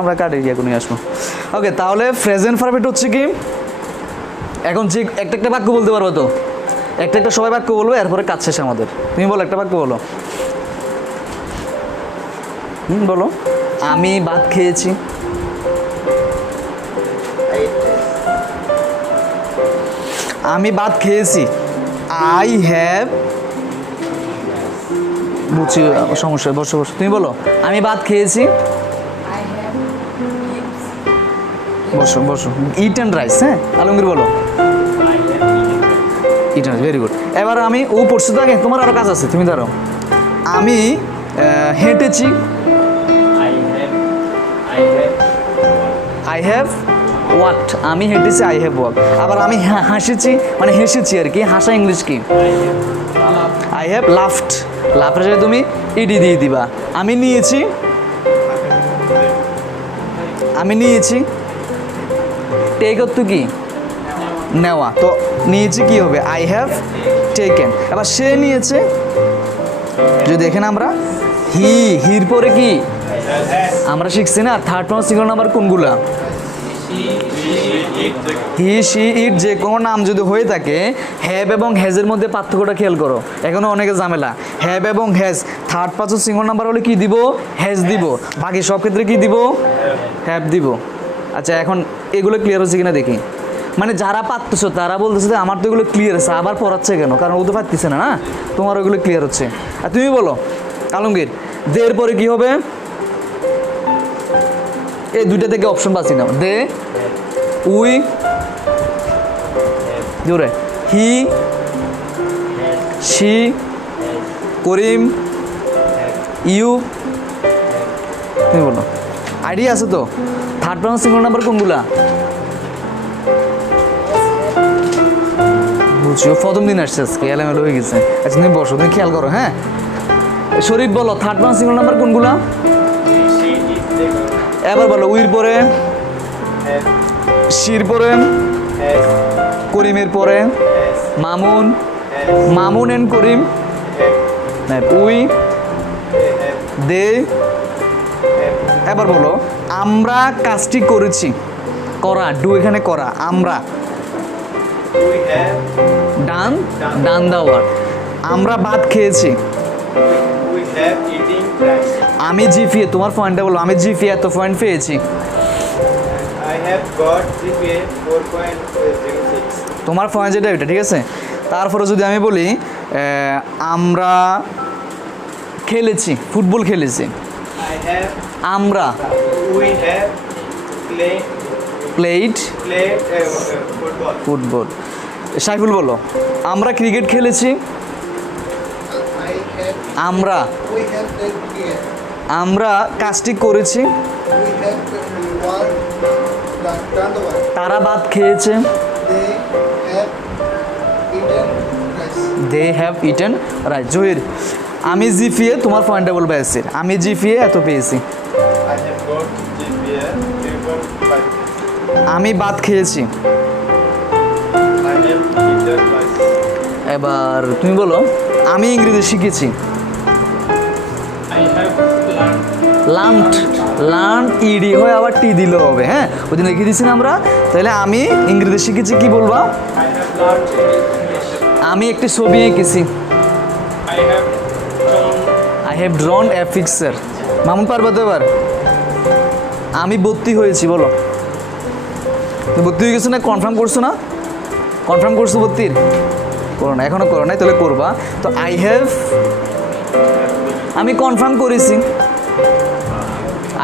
আমরা কাটে গিয়ে কোনো আসবো। ওকে, তাহলে প্রেজেন্ট পারফেক্ট হচ্ছে কি, এখন যে একটা একটা বাক্য বলতে পারবো তো, একটা একটা সবাই বাক্য বলবো, এরপরে কাজ শেষ আমাদের। তুমি বলো, একটা বাক্য বলো। বলো। আমি ভাত খেয়েছি। আমি ভাত খেয়েছি। আই হ্যাভ, বুঝছি সমস্যা, বসো বসো। তুমি বলো, আমি ভাত খেয়েছি। বসো বসো। ইট অ্যান্ড রাইস। হ্যাঁ, আলমগীর বলো। ইট অ্যান্ড, ভেরি গুড। এবার আমি ও পড়ছি তো আগে, তোমার আরও কাজ আছে, তুমি ধরো। আমি হেঁটেছি। I have walked. আমি হেঁটেছি, আই হ্যাভ ওয়াক। আবার আমি হাসেছি, মানে হেসেছি আর কি। হাসা ইংলিশ কি? I have laughed. লাফের সাথে তুমি ইডি দিয়ে দিবা। আমি নিয়েছি। আমি নিয়েছি, টেক অর্থ কি? নেওয়া। তো নিয়েছি কি হবে? I have taken. এবার সে নিয়েছে, যদি এখানে আমরা হির পরে কি আমরা শিখছি না থার্ড পার্সন সিঙ্গুলার নাম্বার কোনগুলা? হি, শি, ইট। যে কোনো নাম যদি হয়ে থাকে, হ্যাভ এবং হ্যাজের মধ্যে পার্থক্যটা খেয়াল করো। এখনো অনেকে ঝামেলা। হ্যাভ এবং has, third person singular number হলে কি দিব? হ্যাজ দিব। বাকি সব ক্ষেত্রে কি দিব? হ্যাভ দিব। আচ্ছা, এখন এগুলো ক্লিয়ার হচ্ছে কিনা দেখি। মানে যারা পারতেছো তারা বলতেছে যে আমার তো এগুলো ক্লিয়ার আছে, আবার পড়াচ্ছে কেন? কারণ ও তো পারতেছে না, না? তোমার ওইগুলো ক্লিয়ার হচ্ছে। আর তুমি বলো আলমগীর, দের পরে কি হবে? এই দুইটা থেকে অপশন বাছি নাও। দে, উই, জোরে, হি, শি, করিম, ইউ। তুমি বলো। আইডিয়া আছে তো? থার্ড পার্সন সিঙ্গুলার নাম্বার কোনগুলা? বুঝছো, প্রথম দিন আসছে আজকে, এলোমেলো হয়ে গেছে। আচ্ছা তুমি বসো, তুমি খেয়াল করো। হ্যাঁ, শরীফ বলো, থার্ড পার্সন সিঙ্গুলার নাম্বার কোনগুলা? এবার বলো। উইর পরে, শির পরে, করিমের পরে, Mamun, Mamun and Karim, we, they. এবার বলো, আমরা কাজটি করেছি। করা, ডু এখানে করা। আমরা ডান, ডান দা ওয়ার্ড। আমরা ভাত খেয়েছি। আমি জিপিএ, তোমার পয়েন্টটা বলো। আমি জিপিএ এত পয়েন্ট পেয়েছি। তোমার পয়েন্ট যেটা ওইটা ঠিক আছে। তারপরে যদি আমি বলি আমরা খেলেছি, ফুটবল খেলেছি। আমরা প্লেড ফুটবল। সাইফুল বলো, আমরা ক্রিকেট খেলেছি। আমরা আমরা কাজটি করেছি। তারা ভাত খেয়েছে। They have eaten right. Zahir, আমি জিপিএ, তোমার পয়েন্টটা বলবে এসের। আমি জিপিএ এত পেয়েছি। আমি ভাত খেয়েছি। এবার তুমি বলো, আমি ইংরেজি শিখেছি। লার্নড, লার্ন ইডি হয়, আবার টি দিলেও হবে। হ্যাঁ, ওই দিন লিখে দিচ্ছি না আমরা। তাহলে আমি ইংরেজি শিখেছি, কি বলবা? আমি একটি ছবি এঁকেছি। I have ড্রন a picture. Mamun পারবা তো এবার? আমি ভর্তি হয়েছি। বলো, তুমি ভর্তি হয়ে গেছো না? কনফার্ম করছো না? কনফার্ম করছো ভর্তির? করো না, এখনো করো নাই, তাহলে করবা। তো আই হ্যাভ, আমি কনফার্ম করেছি।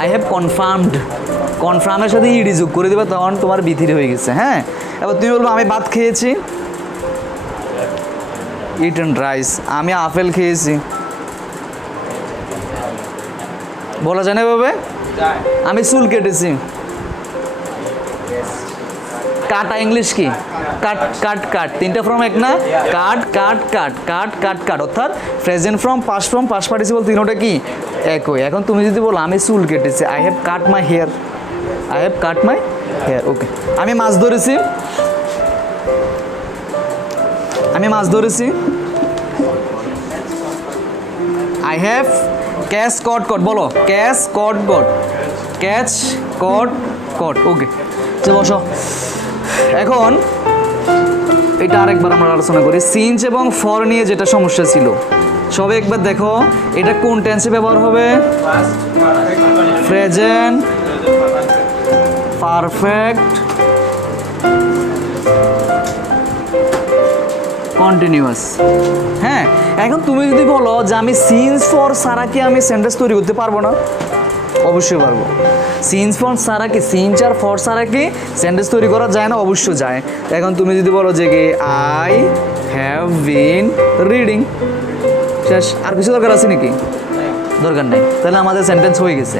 I have confirmed. কনফার্মের সাথে ইডি যোগ করে দেবে, তখন তোমার বিথির হয়ে গেছে। হ্যাঁ, এবার তুমি বলবো আমি ভাত খেয়েছি। ইট অ্যান্ড রাইস। আমি আপেল খেয়েছি। বলা যায় না এভাবে? আমি চুল কেটেছি। কাটা ইংলিশ কি? কাট, কাট, কাট। তিনটা ফর্ম এক না? কাট, কাট, কাট, কাট, কাট, কাট। অর্থাৎ present form, past form, past participle তিনটা কি একই। এখন তুমি যদি বলো আমি চুল কেটেছি, I have cut my hair. I have cut my hair. Okay. আমি মাছ ধরেছি। আমি মাছ ধরেছি। I have cash caught caught. বলো, ক্যাশ কট কট। ক্যাচ, কট, কট। ওকে, বসো। এখন এটা আরেকবার আমরা আলোচনা করি। সিঞ্চ এবং ফর নিয়ে যেটা সমস্যা ছিল, সবে একবার দেখো এটা কোন টেন্সে ব্যবহার হবে? Present perfect continuous. হ্যাঁ, এখন তুমি যদি বলো যে আমি সিন্স ফর সারা কি আমি সেন্টেন্স তৈরি করতে পারবো না? অবশ্যই পারবো। সিন্স ফর সারা কি, সিন্স আর ফর সারা কি সেন্টেন্স তৈরি করা যায় না? অবশ্যই যায়। এখন তুমি যদি বলো যে কি আই হ্যাভ বিন রিডিং, শেষ। আর কিছু দরকার আছে নাকি? দরকার নেই। তাহলে আমাদের সেন্টেন্স হয়ে গেছে।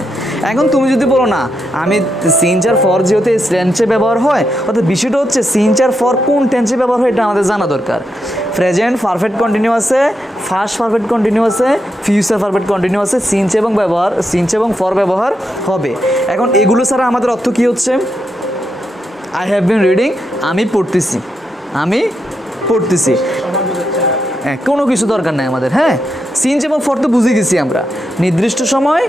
এখন তুমি যদি বলো না আমি সিন্স আর ফর যেহেতু টেন্সে ব্যবহার হয়, অর্থাৎ বিষয়টা হচ্ছে সিন্স আর ফর কোন টেন্সে ব্যবহার হয় এটা আমাদের জানা দরকার। প্রেজেন্ট পারফেক্ট কন্টিনিউয়াসে, ফার্স্ট পারফেক্ট কন্টিনিউয়াসে, ফিউচার পারফেক্ট কন্টিনিউয়াসে সিন্স এবং ফর ব্যবহার হবে। এখন এগুলো ছাড়া আমাদের অর্থ কী হচ্ছে? আই হ্যাভ বিন রিডিং, আমি পড়তেছি, আমি পড়তেছি। হ্যাঁ, কোনো কিছু দরকার নেই আমাদের। হ্যাঁ, সিন্স এবং ফর তো বুঝে গেছি আমরা। নির্দিষ্ট সময়,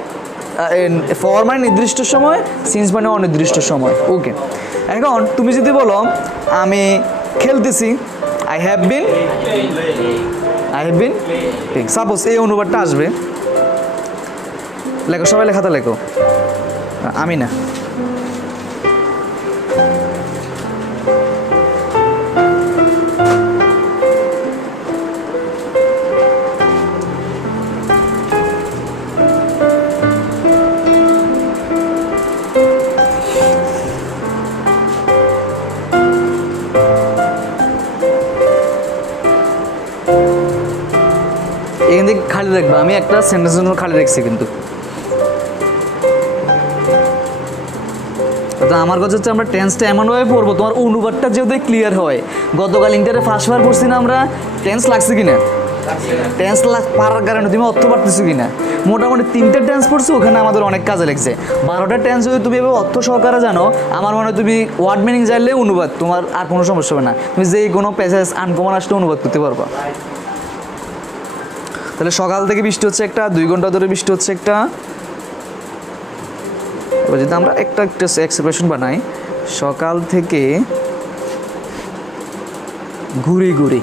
ফর মানে নির্দিষ্ট সময়, সিন্স মানে অনির্দিষ্ট সময়। ওকে, এখন তুমি যদি বলো আমি খেলতেছি, আই হ্যাভ বিন ঠিক। সাপোজ এই অনুবাদটা আসবে, লেখো সবাই, লেখাটা লেখো, আমি না। এখান থেকে খালি রাখবা, আমি একটা সেন্টেন্সের জন্য খালি রাখছি কিন্তু। আমার কথা হচ্ছে আমরা টেন্সটা এমনভাবে পড়বো তোমার অনুবাদটা যেহেতু ক্লিয়ার হয়। গতকাল ইন্টারে ফার্স্টবার পড়ছি না আমরা, টেন্স লাগছে কিনা? টেন্স পারার কারণে তুমি অর্থ পারতেছো কিনা? মোটামুটি 3টে টেন্স পড়ছো, ওখানে আমাদের অনেক কাজে লাগছে। 12টা টেন্স যদি তুমি এভাবে অর্থ সহকারে জানো, আমার মনে হয় তুমি ওয়ার্ড মিনিং জানলে অনুবাদ তোমার আর কোনো সমস্যা হবে না। তুমি যে কোনো প্যাসেজ আনকমন আসলে অনুবাদ করতে পারবা। তাহলে সকাল থেকে বৃষ্টি হচ্ছে একটা, 2 ঘন্টা ধরে বৃষ্টি হচ্ছে একটা। এবার যদি আমরা একটা এক্সপ্রেশন বানাই, সকাল থেকে ঘুরি ঘুরি,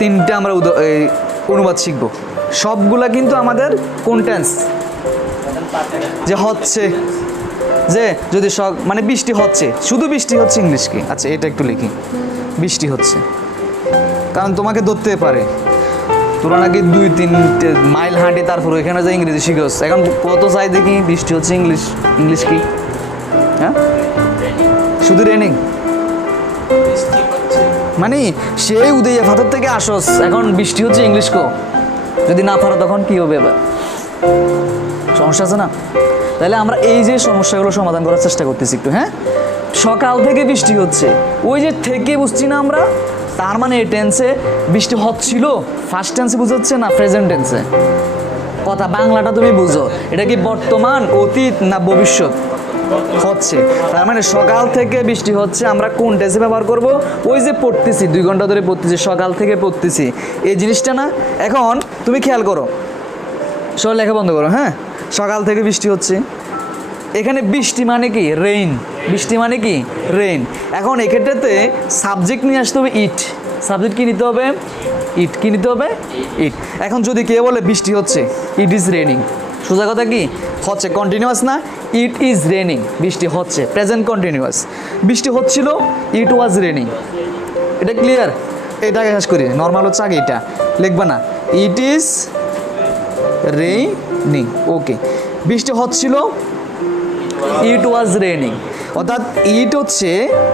তিনটে আমরা অনুবাদ শিখব। সবগুলা কিন্তু আমাদের কোন টেন্স? যে হচ্ছে, যে যদি মানে বৃষ্টি হচ্ছে, শুধু বৃষ্টি হচ্ছে ইংলিশ কি? আচ্ছা, এটা একটু লিখি, বৃষ্টি হচ্ছে। কারণ তোমাকে ধরতে পারে তোরা নাকি 2-3 মাইল হাঁটি তারপর এখানে যে ইংরেজি শিখোস। এখন কত চাই দেখি বৃষ্টি হচ্ছে ইংলিশ কি? হ্যাঁ, শুধু রেনিং মানে সেই উদয় ফাতর থেকে আসস, এখন বৃষ্টি হচ্ছে ইংলিশ কো। যদি না পারো তখন কি হবে? এবার সমস্যা আছে না? তাহলে আমরা এই যে সমস্যাগুলো সমাধান করার চেষ্টা করতেছি একটু। হ্যাঁ, সকাল থেকে বৃষ্টি হচ্ছে, ওই যে থেকে বুঝছি না আমরা, তার মানে এই টেন্সে বৃষ্টি হচ্ছিল। ফার্স্ট টেন্সে বুঝাচ্ছে না প্রেজেন্ট টেন্সে? কথা বাংলাটা তুমি বুঝো, এটা কি বর্তমান, অতীত না ভবিষ্যৎ? হচ্ছে। তার মানে সকাল থেকে বৃষ্টি হচ্ছে, আমরা কোন টেন্সে ব্যবহার করব? ওই যে পড়তেছি, 2 ঘন্টা ধরে পড়তেছি, সকাল থেকে পড়তেছি, এই জিনিসটা না। এখন তুমি খেয়াল করো, সব লেখা বন্ধ করো। হ্যাঁ, সকাল থেকে বৃষ্টি হচ্ছে, এখানে বৃষ্টি মানে কি? রেইন। বৃষ্টি মানে কি? রেইন। এখন এক্ষেত্রেতে সাবজেক্ট নিয়ে আসতে হবে ইট। সাবজেক্ট কি নিতে হবে? ইট। কি নিতে হবে? ইট। এখন যদি কে বলে বৃষ্টি হচ্ছে, ইট ইজ রেনিং, সোজা কথা কি হচ্ছে, কন্টিনিউয়াস না? ইট ইজ রেনিং, বৃষ্টি হচ্ছে, প্রেজেন্ট কন্টিনিউয়াস। বৃষ্টি হচ্ছিল, ইট ওয়াজ রেনিং। এটা ক্লিয়ার? এটাকে শেষ করি, নর্মাল হচ্ছে আগে এটা লিখবা না, ইট ইজ রেইনিং। ওকে, বৃষ্টি হচ্ছিল, ইট ওয়াজ রেইনিং। অর্থাৎ ইট হচ্ছে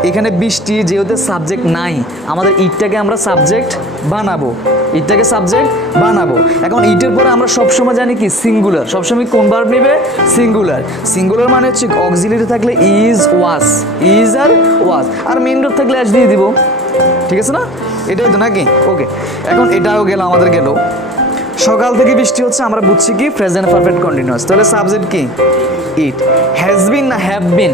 এখানে বৃষ্টি, যেহেতু সাবজেক্ট নাই, আমাদের ইটটাকে আমরা সাবজেক্ট বানাবো, ইটটাকে সাবজেক্ট বানাবো। এখন ইটের পরে আমরা সবসময় জানি কি? সিঙ্গুলার। সবসময় কোন ভার্ব নেবে? সিঙ্গুলার। সিঙ্গুলার মানে হচ্ছে অক্সিলারি থাকলে ইজ, ওয়াজ, ইজ আর ওয়াজ, আর মেইন ভার্ব থাকলে অ্যাজ দিয়ে দিব। ঠিক আছে না? এটাই তো নাকি? ওকে, এখন এটাও গেল, আমাদের গেল। সকাল থেকে বৃষ্টি হচ্ছে, আমরা বুঝছি কি? Present perfect continuous. তাহলে সাবজেক্ট কি? ইট। হ্যাজ বিন না হ্যাভ বিন?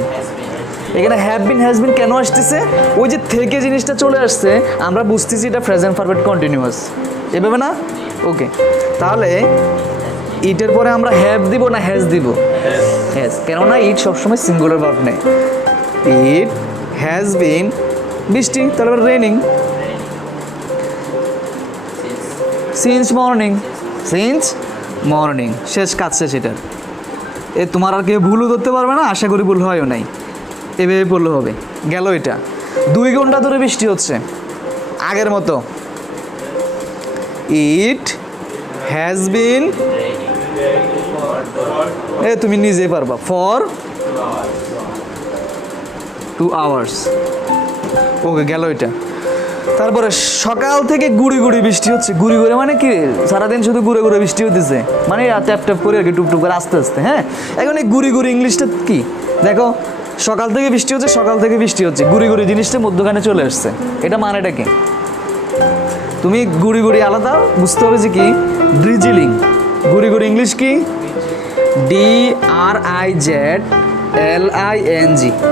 এখানে হ্যাভ বিন হ্যাজ বিন কেন আসতেছে? ওই যে থেকে জিনিসটা চলে আসছে, আমরা বুঝতেছি এটা প্রেজেন্ট পারফেক্ট কন্টিনিউয়াস, এভাবে না? ওকে, তাহলে ইটের পরে আমরা হ্যাভ দিব না হ্যাজ দিব? হ্যাজ, কেননা ইট সবসময় সিঙ্গুলার ভার্ব নেই। ইট হ্যাজ বিন বৃষ্টি, তাহলে raining. Since morning, since morning, শেষ কাজ শেষ এটার। এ তোমার আর কেউ ভুলও ধরতে পারবে না, আশা করি ভুল হয়ও নাই, এভাবে বললে হবে। গেল এটা। 2 ঘন্টা ধরে বৃষ্টি হচ্ছে, আগের মতো। ইট হ্যাজ বিন, এ তুমি নিজেই পারবা, ফর 2 আওয়ার্স। ওকে, গেল এটা। তারপরে সকাল থেকে গুড়ি গুড়ি বৃষ্টি হচ্ছে। গুড়ি গুড়ি মানে কি? সারাদিন শুধু ঘুরে ঘুরে বৃষ্টি হতেছে, মানে ট্যাপ ট্যাপ করে আর কি, টুপটুপ করে আস্তে আস্তে। হ্যাঁ, এখন এই গুড়ি গুড়ি ইংলিশটা কি? দেখো, সকাল থেকে বৃষ্টি হচ্ছে, সকাল থেকে বৃষ্টি হচ্ছে, গুড়ি গুড়ি জিনিসটা মধ্যখানে চলে আসছে, এটা মানেটা কি? তুমি গুড়ি গুড়ি আলাদা বুঝতে হবে যে কি ড্রিজিলিং। গুড়ি গুড়ি ইংলিশ কি? DRIZLING,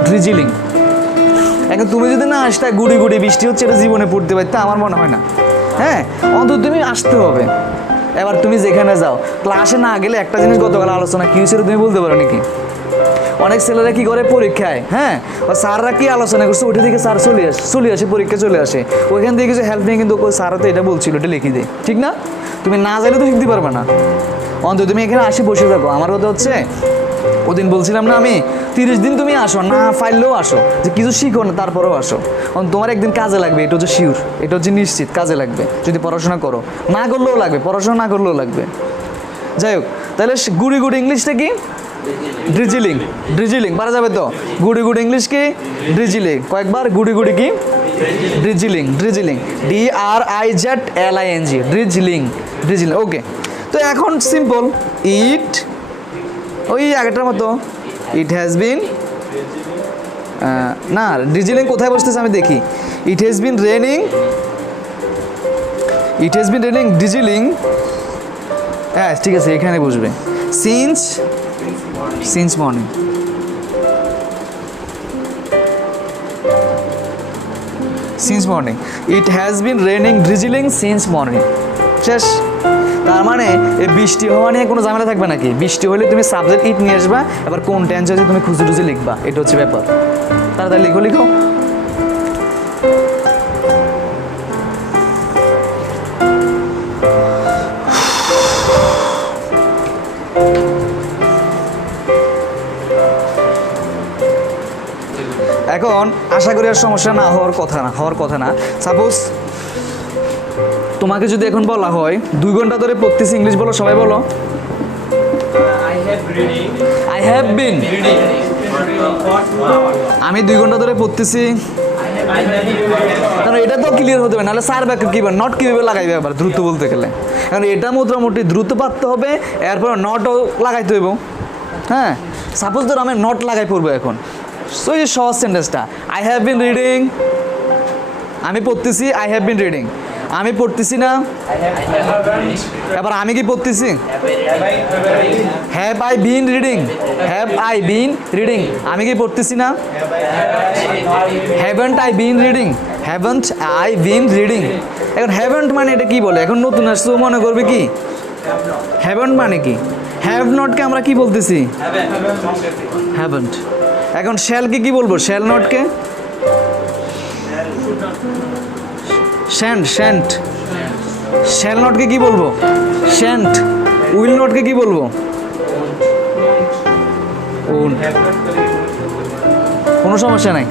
ড্রিজিলিং। এখন তুমি যদি না আসতে গুড়ি গুড়ি বৃষ্টি হচ্ছে এটা জীবনে পড়তে পারতে, আমার মনে হয় না। হ্যাঁ, অন্তত তুমি আসতে হবে। এবার তুমি যেখানে যাও, ক্লাসে না গেলে একটা জিনিস গতকাল আলোচনা কি হয়েছিল তুমি বলতে পারো নাকি? অনেক ছেলেরা কি করে পরীক্ষায়, হ্যাঁ, স্যাররা কি আলোচনা করছে ওইটা থেকে স্যার চলে আসে পরীক্ষা চলে আসে, ওইখান থেকে কিছু হেল্প নিয়ে কিন্তু স্যাররা তো এটা বলছিল, এটা লিখে দেয়, ঠিক না? তুমি না জানলে তো শিখতে পারবে না। অন্তত তুমি এখানে আসে বসে থাকো। আমার কথা হচ্ছে, ওদিন বলছিলাম না আমি, 30 দিন তুমি আসো, না ফাইললেও আসো, যে কিছু শিখো না তারপরেও আসো, তোমার একদিন কাজে লাগবে, এটা হচ্ছে শিওর, এটা হচ্ছে নিশ্চিত কাজে লাগবে যদি পড়াশোনা করো, না করলেও লাগবে, পড়াশোনা না করলেও লাগবে। যাই হোক, তাহলে গুড়ি গুড়ি ইংলিশটা কি? ড্রিজিলিং। ড্রিজিলিং পারা যাবে তো? গুড়ি গুড়ি ইংলিশ কি? ড্রিজিলিং। কয়েকবার গুড়ি গুড়ি কি? ড্রিজিলিং। ড্রিজিলিং, DRIZLING, ড্রিজিলিং, ড্রিজিলিং। ওকে, তো এখন সিম্পল। ইট, ওই আগেরটার মতো, ইট হ্যাজ বিন, না ড্রিজিলিং কোথায় বসতেছে আমি দেখি। It has been raining, it has been raining, drizzling, হ্যাঁ ঠিক আছে, এখানে বসবে। Since morning. Since morning, it has been raining drizzling since morning, শেষ। তার মানে এই বৃষ্টি হওয়া নিয়ে কোনো ঝামেলা থাকবে নাকি? বৃষ্টি হলে তুমি সাবজেক্ট ইট নিয়ে আসবা, এবার কোন টেন্স আছে তুমি খুঁজে টুজে লিখবা, এটা হচ্ছে ব্যাপার। তাড়াতাড়ি লিখো লিখো। এখন আশা করি আর সমস্যা না হওয়ার কথা না। সাপোজ তোমাকে যদি এখন বলা হয় 2 ঘন্টা ধরে পড়তেছি, ইংলিশ বলো, সবাই বলো। I have been, আমি 2 ঘন্টা ধরে পড়তেছি, কারণ এটা তো ক্লিয়ার হতে হবে, নাহলে স্যার ব্যাখ্যা কী নট কীভাবে লাগাইবে আবার দ্রুত বলতে গেলে, কারণ এটা মোটামুটি দ্রুত পারতে হবে, এরপর নটও লাগাইতে হইব। হ্যাঁ, সাপোজ ধরো আমি নট লাগাই পড়বো এখন, সো এই সহজ সেন্টেন্সটা, আই হ্যাভ বিন রিডিং, আমি পড়তেছি, আই হ্যাভ বিন রিডিং, আমি পড়তেছি না, এবার আমি কি পড়তেছি, have I been reading, have I been reading, আমি কি পড়তেছি না, haven't I been reading, haven't I been reading. এখন হ্যাভেন্ট মানে এটা কি বলে, এখন নতুন আসছে মনে করবে কি হ্যাভেন্ট মানে কি, হ্যাভ নটকে আমরা কি বলতেছি, হ্যাভেন্ট। এখন শ্যালকে কি বলবো, শ্যাল নটকে শ্যান্ট, শ্যান্ট। শ্যাল নটকে কি বলবো, শ্যান্ট। উইল নটকে কি বলবো, কোনো সমস্যা নাই,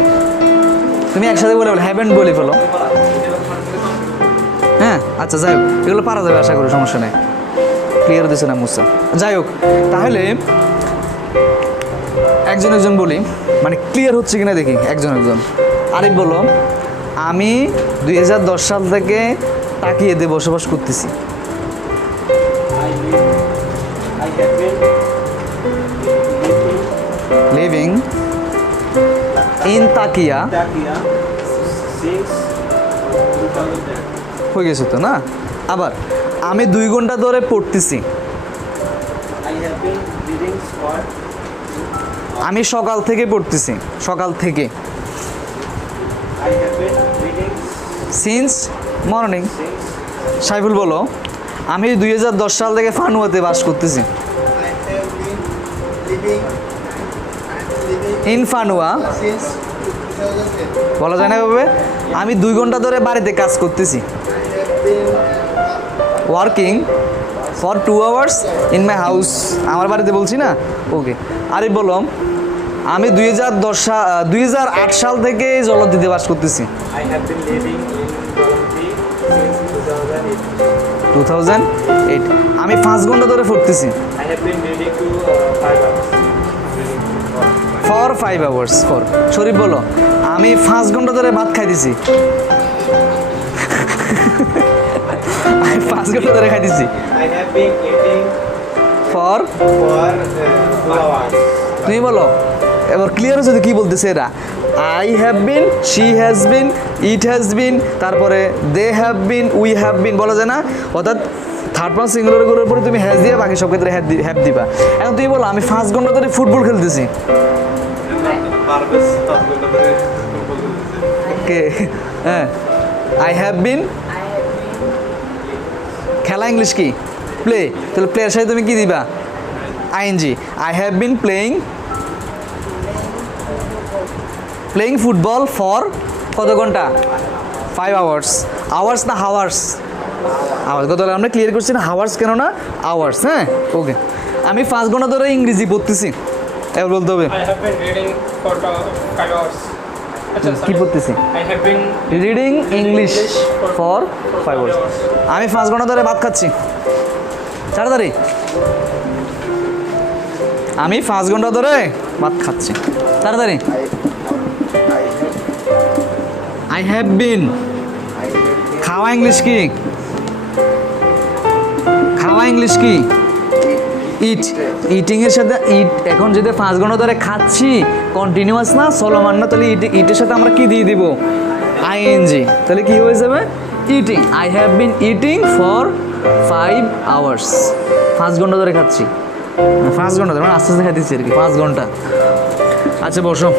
তুমি একসাথে বলে হ্যাভেন্ট বলে ফেলো। হ্যাঁ আচ্ছা, যাই হোক, এগুলো পারা যাবে আশা করি, সমস্যা নেই। ক্লিয়ার দিচ্ছে না মুসা। যাই হোক, তাহলে একজন একজন বলি, মানে ক্লিয়ার হচ্ছে কিনা দেখি। একজন একজন। আরিফ বলো, আমি 2010 সাল থেকে তাকিয়ে দিয়ে বসবাস করতেছি। লিভিং ইন তাকিয়া, হয়ে গেছে তো না? আবার আমি 2 ঘন্টা ধরে পড়তেছি, আমি সকাল থেকে পড়তেছি, সকাল থেকে। I have been reading since morning. Saiful বলো, আমি 2010 সাল থেকে ফানুয়াতে বাস করতেছি। I have been living in ফানুয়া since 2008. বলা যায় না এভাবে। আমি 2 ঘন্টা ধরে বাড়িতে কাজ করতেছি। I have been working for 2 hours in my house, আমার বাড়িতে বলছি না। ওকে, আরে বলো, আমি 2008 সাল থেকে জলদিতে বাস করতেছি। I have been living in Jalanti since 2008. 2008। আমি 5 ঘন্টা ধরে পড়তেছি। I have been reading to 5 hours. For 5 hours for. Sharif বলো, আমি 5 ঘন্টা ধরে ভাত খাইতেছি। আমি 5 ঘন্টা ধরে খাইতেছি। I have been eating for for 2 hours. তুমি বলো এবার ক্লিয়ার হচ্ছে কি বলতেছে এরা। I have been, she has been, it has been, তারপরে they have been, we have been বলা যায় না। অর্থাৎ থার্ড পার্সন সিঙ্গুলারগুলোর উপরে তুমি হ্যাজ দিয়ে বাকি সব ক্ষেত্রে হ্যাভ দিবা। এখন তুমি বলো আমি 5 ঘন্টা ধরে ফুটবল খেলতেছি। কে? হ্যাঁ, আই হ্যাভ বিন খেলা ইংলিশ কি? প্লে। তাহলে প্লেয়ার সাথে তুমি কি দিবা? ING. I have been playing football for কত ঘন্টা? 5 আওয়ার্স। আওয়ার্স না হাওয়ার্স? আওয়ার্স। গতকাল আমরা ক্লিয়ার করছি না হাওয়ার্স কেন না আওয়ার্স। হ্যাঁ, ওকে। আমি 5 ঘন্টা ধরে ইংরেজি পড়তেছি। এবার বলতে হবে I have been reading for 5 hours. আচ্ছা, কি sorry. পড়তেছি? I have been reading English for 5 hours. আমি 5 ঘন্টা ধরে ভাত খাচ্ছি। তাড়াতাড়ি। আমি 5 ঘন্টা ধরে ভাত খাচ্ছি। তাড়াতাড়ি। আই হ্যাভ বিন খাওয়া ইংলিশ কি? খাওয়া ইংলিশ কি? ইট। ইটিং এর সাথে ইট, এখন যদি 5 ঘন্টা ধরে খাচ্ছি কন্টিনিউয়াস না চলমান না, তাহলে ইটের সাথে আমরা কি দিয়ে দিব? আইএনজি। তাহলে কি হয়ে যাবে? Eating. I have been eating for 5 hours. 5 ঘন্টা ধরে খাচ্ছি। 5 ঘন্টা ধরে মানে আস্তে আস্তে খাইতেছি আর কি, 5 ঘন্টা। আচ্ছা বসো।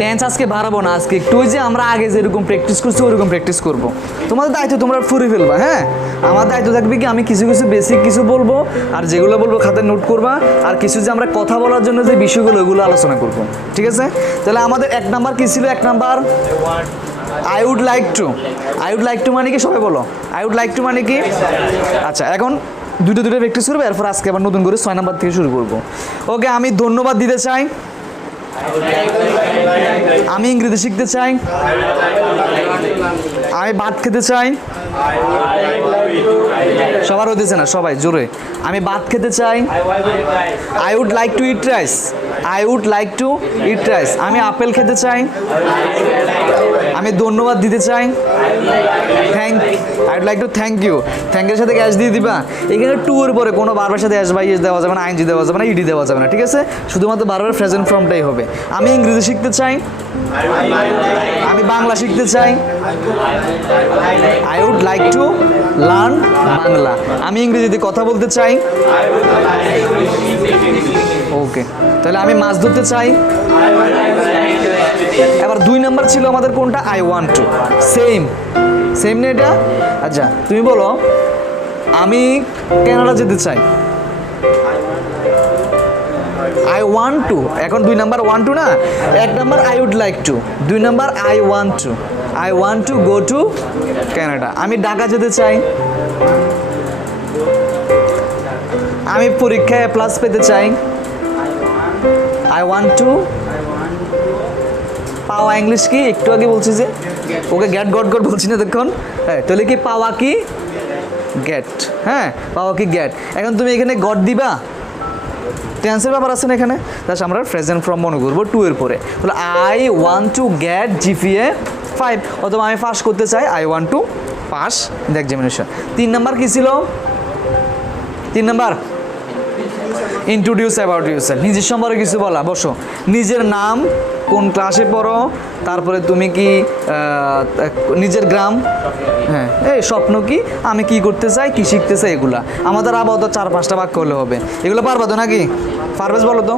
টেন্স আজকে বাড়াবো না, আজকে একটু ওই যে আমরা আগে যেরকম প্র্যাকটিস করছি ওরকম প্র্যাকটিস করবো। তোমাদের দায়িত্ব তোমরা ফুরে ফেলবা। হ্যাঁ, আমার দায়িত্ব থাকবে কি আমি কিছু কিছু বেসিক কিছু বলবো, আর যেগুলো বলবো খাতায় নোট করবা, আর কিছু যে আমরা কথা বলার জন্য যে বিষয়গুলো ওগুলো আলোচনা করবো। ঠিক আছে? তাহলে আমাদের 1 নাম্বার কি ছিল? 1 number I would like to. I would like to মানে কি? সবাই বলো আই উড লাইক টু মানে কি? আচ্ছা, এখন দুটো প্র্যাকটিস করবো, এরপর আজকে আবার নতুন করে 6 নাম্বার থেকে শুরু করবো। ওকে, আমি ধন্যবাদ দিতে চাই। আমি ইংরেজি শিখতে চাই। আমি ভাত খেতে চাই। সবার হতেছে না, সবাই জোরে। আমি ভাত খেতে চাই। I would like to eat rice. I would like to eat rice. আমি আপেল খেতে চাই। আমি ধন্যবাদ দিতে চাই। I would like to thank you. থ্যাংকের সাথে গ্যাস দিয়ে দিবা। এখানে টু এর পরে কোনো বারবার সাথে এস বা ইয়েস দেওয়া যাবে না, আইনজি দেওয়া যাবে না, ইডি দেওয়া যাবে না। ঠিক আছে? শুধুমাত্র বারবার প্রেজেন্ট ফর্মটাই হবে। আমি ইংরেজি শিখতে চাই। আমি বাংলা শিখতে চাই। I would like to learn Bangla. আমি ইংরেজিতে কথা বলতে চাই। ওকে, তাহলে আমি মাছ ধরতে চাই। এবার 2 নাম্বার ছিল আমাদের কোনটা? I want two. সেম না এটা? আচ্ছা, তুমি বলো আমি কানাডা যেতে চাই। I want to. এখন 2 নাম্বার 1 2 না, 1 number I would like to, 2 number I want to. I want to go to Canada. আমি ঢাকা যেতে চাই। আমি পরীক্ষায় প্লাস পেতে চাই। আই ওয়ান্ট টু পাওয়া ইংলিশ কি? একটু আগে বলছি যে ওকে গেট গট গট বলছি না দেখুন। হ্যাঁ, তাহলে কি পাওয়া কি? গেট। হ্যাঁ, পাওয়া কি? গেট। এখন তুমি এখানে গট দিবা, টেন্সের ব্যাপার আছে না এখানে। তাহলে আমরা প্রেজেন্ট ফর্ম মনে করবো 2 এর পরে। তাহলে I want to get GPA 5, অথবা আমি পাস করতে চাই। I want two pass the examination. 3 number কি ছিল? 3 নাম্বার ইন্ট্রোডিউস অ্যাবাউট ইউরসেলফ, নিজের সম্পর্কে কিছু বলা। বসো, নিজের নাম, কোন ক্লাসে পড়ো, তারপরে তুমি কি নিজের গ্রাম, হ্যাঁ এই স্বপ্ন কি, আমি কি করতে চাই, কি শিখতে চাই, এগুলা আমাদের আপাতত 4-5টা বাক্য হলে হবে। এগুলো পারবা তো নাকি? পারবেজ বলো তো।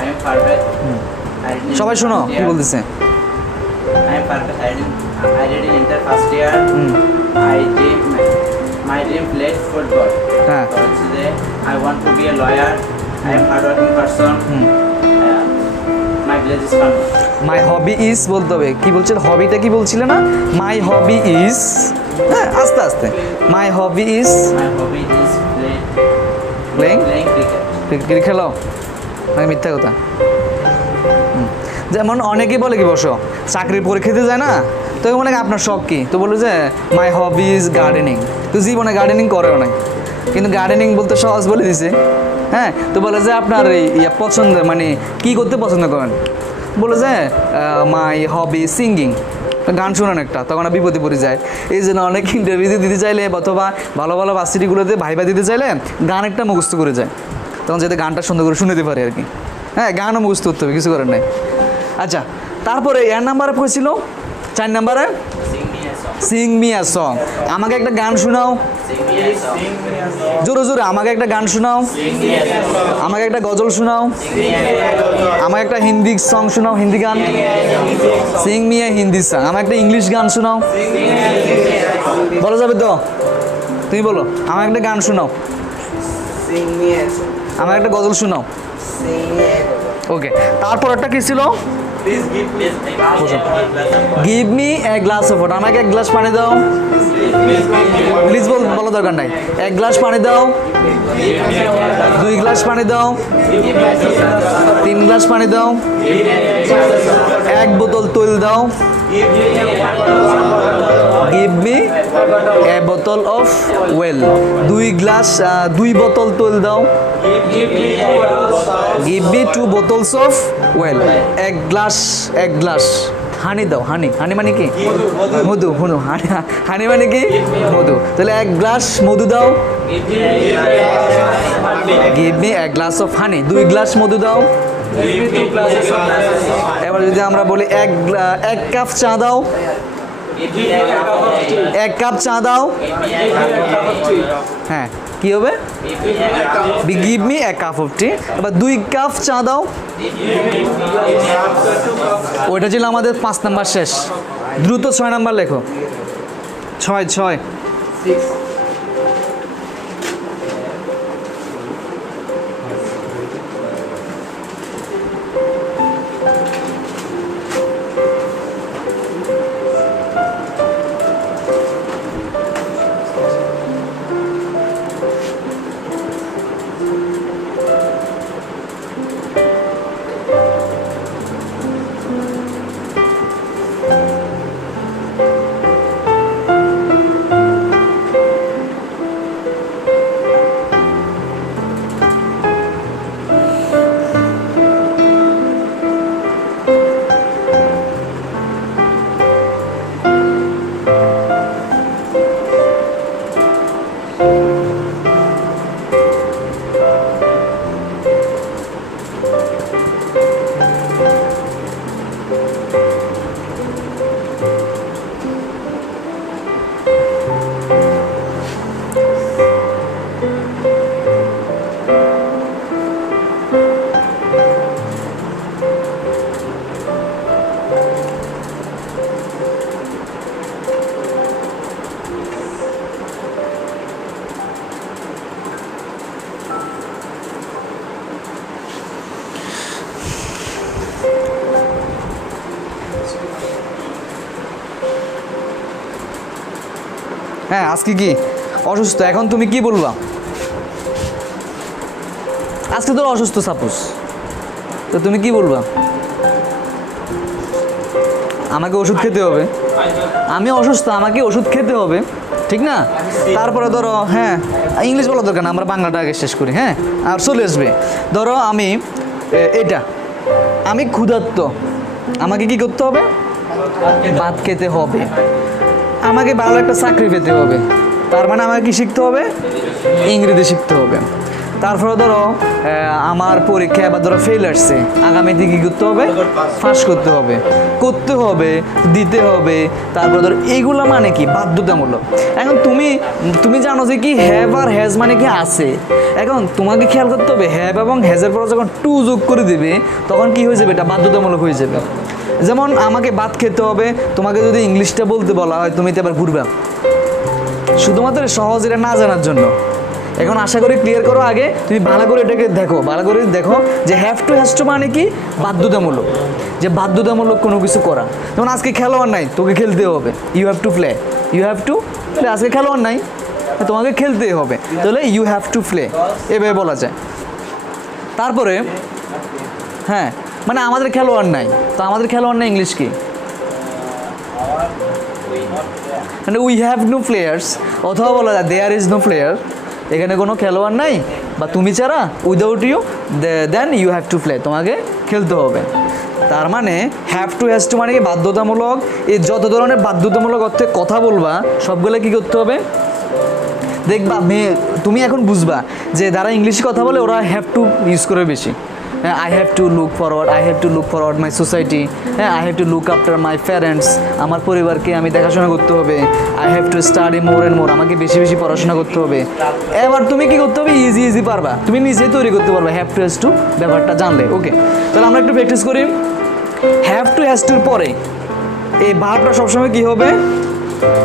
I am perfect. সবাই শোনো কি বলতেছে। I am perfect. I did enter first year. I dream my dream played football. হ্যাঁ I want to be a lawyer. I am hardworking person. My village is fun. My hobby is বলতে হবে। কি বলছিল, হবিটা কি বলছিলে না? মাই hobby is, হ্যাঁ আস্তে আস্তে। মাই hobby is My hobby is playing, playing cricket. Cricket খেলো নাকি মিথ্যা কথা? যেমন অনেকেই বলে কি, বসো চাকরির পরীক্ষা দিতে যায় না, তো মনে হয় আপনার শখ কি, তো বলো যে মাই হবি ইজ গার্ডেনিং, তো জীবনে গার্ডেনিং করেও নাই, কিন্তু গার্ডেনিং বলতে সহজ বলে দিছে। হ্যাঁ, তো বলে যে আপনার এই পছন্দ মানে কি করতে পছন্দ করেন, বলে যে মাই হবি সিঙ্গিং, গান শোনান একটা, তখন আর বিপদে পড়ে যায়। এই জন্য অনেক ইন্টারভিউ দিতে চাইলে অথবা ভালো ভালো ভার্সিটিগুলোতে ভাইবা দিতে চাইলে গান একটা মুখস্থ করে যায়, তখন যাতে গানটা সুন্দর করে শুনতে পারে আর কি। হ্যাঁ, গানও মুখস্থ করতে হবে, কিছু করার নাই। আচ্ছা, তারপরে এর নাম্বারে পড়েছিল 4 নাম্বারে Sing me a song. Singh me a song, আমাকে একটা গান শোনাও, Sing me a song. জোরে জোরে আমাকে একটা গান শোনাও, Sing me a song. আমাকে একটা গজল শোনাও, Sing me a song. আমাকে একটা হিন্দি সং শোনাও, হিন্দি গান, Singh me a Hindi song, আমার একটা ইংলিশ গান শোনাও, বলা যাবে তো? তুমি বলো, আমার একটা গান শোনাও, Sing me a song. আমার একটা গজল শোনাও। Sing me a song. ওকে, তারপর একটা কি ছিল? Please give me. Give me a glass of water, আমাকে এক গ্লাস পানি দাও। প্লিজ বলো, দরকার নাই। 1 গ্লাস পানি দাও, 2 গ্লাস পানি দাও, 3 গ্লাস পানি দাও, 1 বোতল তৈল দাও। গিভ মি এ বোতল অফ ওয়েল, 2 বোতল তৈল দাও। Give me 2 bottles of oil, 1 glass honey দাও। হানি মানে কি? মধু। হানি মানে কি? মধু। তাহলে 1 গ্লাস মধু দাও। Give me a glass of honey, 2 glass মধু দাও। এবার যদি আমরা বলি 1 কাপ চা দাও, 1 কাপ চা দাও। হ্যাঁ, কি হবে? Give me a cup of tea. এবার 2 কাপ চা দাও। ওইটা ছিল আমাদের 5 নাম্বার শেষ। দ্রুত 6 নাম্বার লেখো। 6 Six. হ্যাঁ, আজকে কি অসুস্থ, এখন তুমি কি বলবা? আজকে তো অসুস্থ সাপোজ, তো তুমি কি বলবা? আমাকে ওষুধ খেতে হবে, আমি অসুস্থ, আমাকে ওষুধ খেতে হবে, ঠিক না? তারপরে ধরো, হ্যাঁ ইংলিশ বলা দরকার না, আমরা বাংলাটা আগে শেষ করি। হ্যাঁ, আর চলে আসবে। ধরো আমি আমি ক্ষুধার্ত, আমাকে কি করতে হবে? ভাত খেতে হবে। আমাকে ভালো একটা চাকরি পেতে হবে, তার মানে আমাকে কি শিখতে হবে? ইংরেজি শিখতে হবে। তারপরে ধরো আমার পরীক্ষায় আবার ধরো ফেল আসছে, আগামীতে কি করতে হবে? পাস করতে হবে, করতে হবে, দিতে হবে। তারপরে ধরো এইগুলো মানে কি বাধ্যতামূলক। এখন তুমি জানো যে কি হ্যাভ আর হ্যাজ মানে কি আছে। এখন তোমাকে খেয়াল করতে হবে হ্যাভ এবং হ্যাজের পর যখন টু যোগ করে দিবে তখন কি হয়ে যাবে? এটা বাধ্যতামূলক হয়ে যাবে। যেমন আমাকে ভাত খেতে হবে, তোমাকে যদি ইংলিশটা বলতে বলা হয় তুমি তো এবার ঘুরবা, শুধুমাত্র সহজ এটা না জানার জন্য। এখন আশা করি ক্লিয়ার করো, আগে তুমি ভালো করে এটাকে দেখো, ভালো করে দেখো যে হ্যাভ টু হ্যাজ টু মানে কি বাধ্যতামূলক, যে বাধ্যতামূলক কোনো কিছু করা। যেমন আজকে খেলোয়াড় নাই, তোকে খেলতে হবে, you have to play, you have to play. আজকে খেলোয়াড় নাই, তোমাকে খেলতেই হবে, তাহলে ইউ হ্যাভ টু প্লে, এভাবে বলা যায়। তারপরে হ্যাঁ, মানে আমাদের খেলোয়াড় নাই, তো আমাদের খেলোয়াড় নাই ইংলিশ কি? মানে উই হ্যাভ নো প্লেয়ার্স, অথবা বলা যায় দেয়ার ইজ নো প্লেয়ার, এখানে কোনো খেলোয়াড় নাই বা তুমি ছাড়া, without you then you have to play, তোমাকে খেলতে হবে। তার মানে হ্যাভ টু হ্যাজ টু মানে কি বাধ্যতামূলক। এই যত ধরনের বাধ্যতামূলক অর্থে কথা বলবা সবগুলো কি করতে হবে? দেখবা তুমি এখন বুঝবা যে যারা ইংলিশে কথা বলে ওরা হ্যাভ টু ইউজ করে বেশি। I have to look forward, I have to look forward my society, হ্যাঁ, I have to look after my parents, আমার পরিবারকে আমি দেখাশোনা করতে হবে। I have to study more and more, আমাকে বেশি বেশি পড়াশোনা করতে হবে। এবার তুমি কি করতে হবে? ইজি পারবা, তুমি নিজেই তৈরি করতে পারবা হ্যাভ টু হ্যাজ টু ব্যাপারটা জানলে। ওকে, তাহলে আমরা একটু প্র্যাকটিস করি। হ্যাভ টু হ্যাজ টুর পরে এই ভার্বটা সবসময় কি হবে?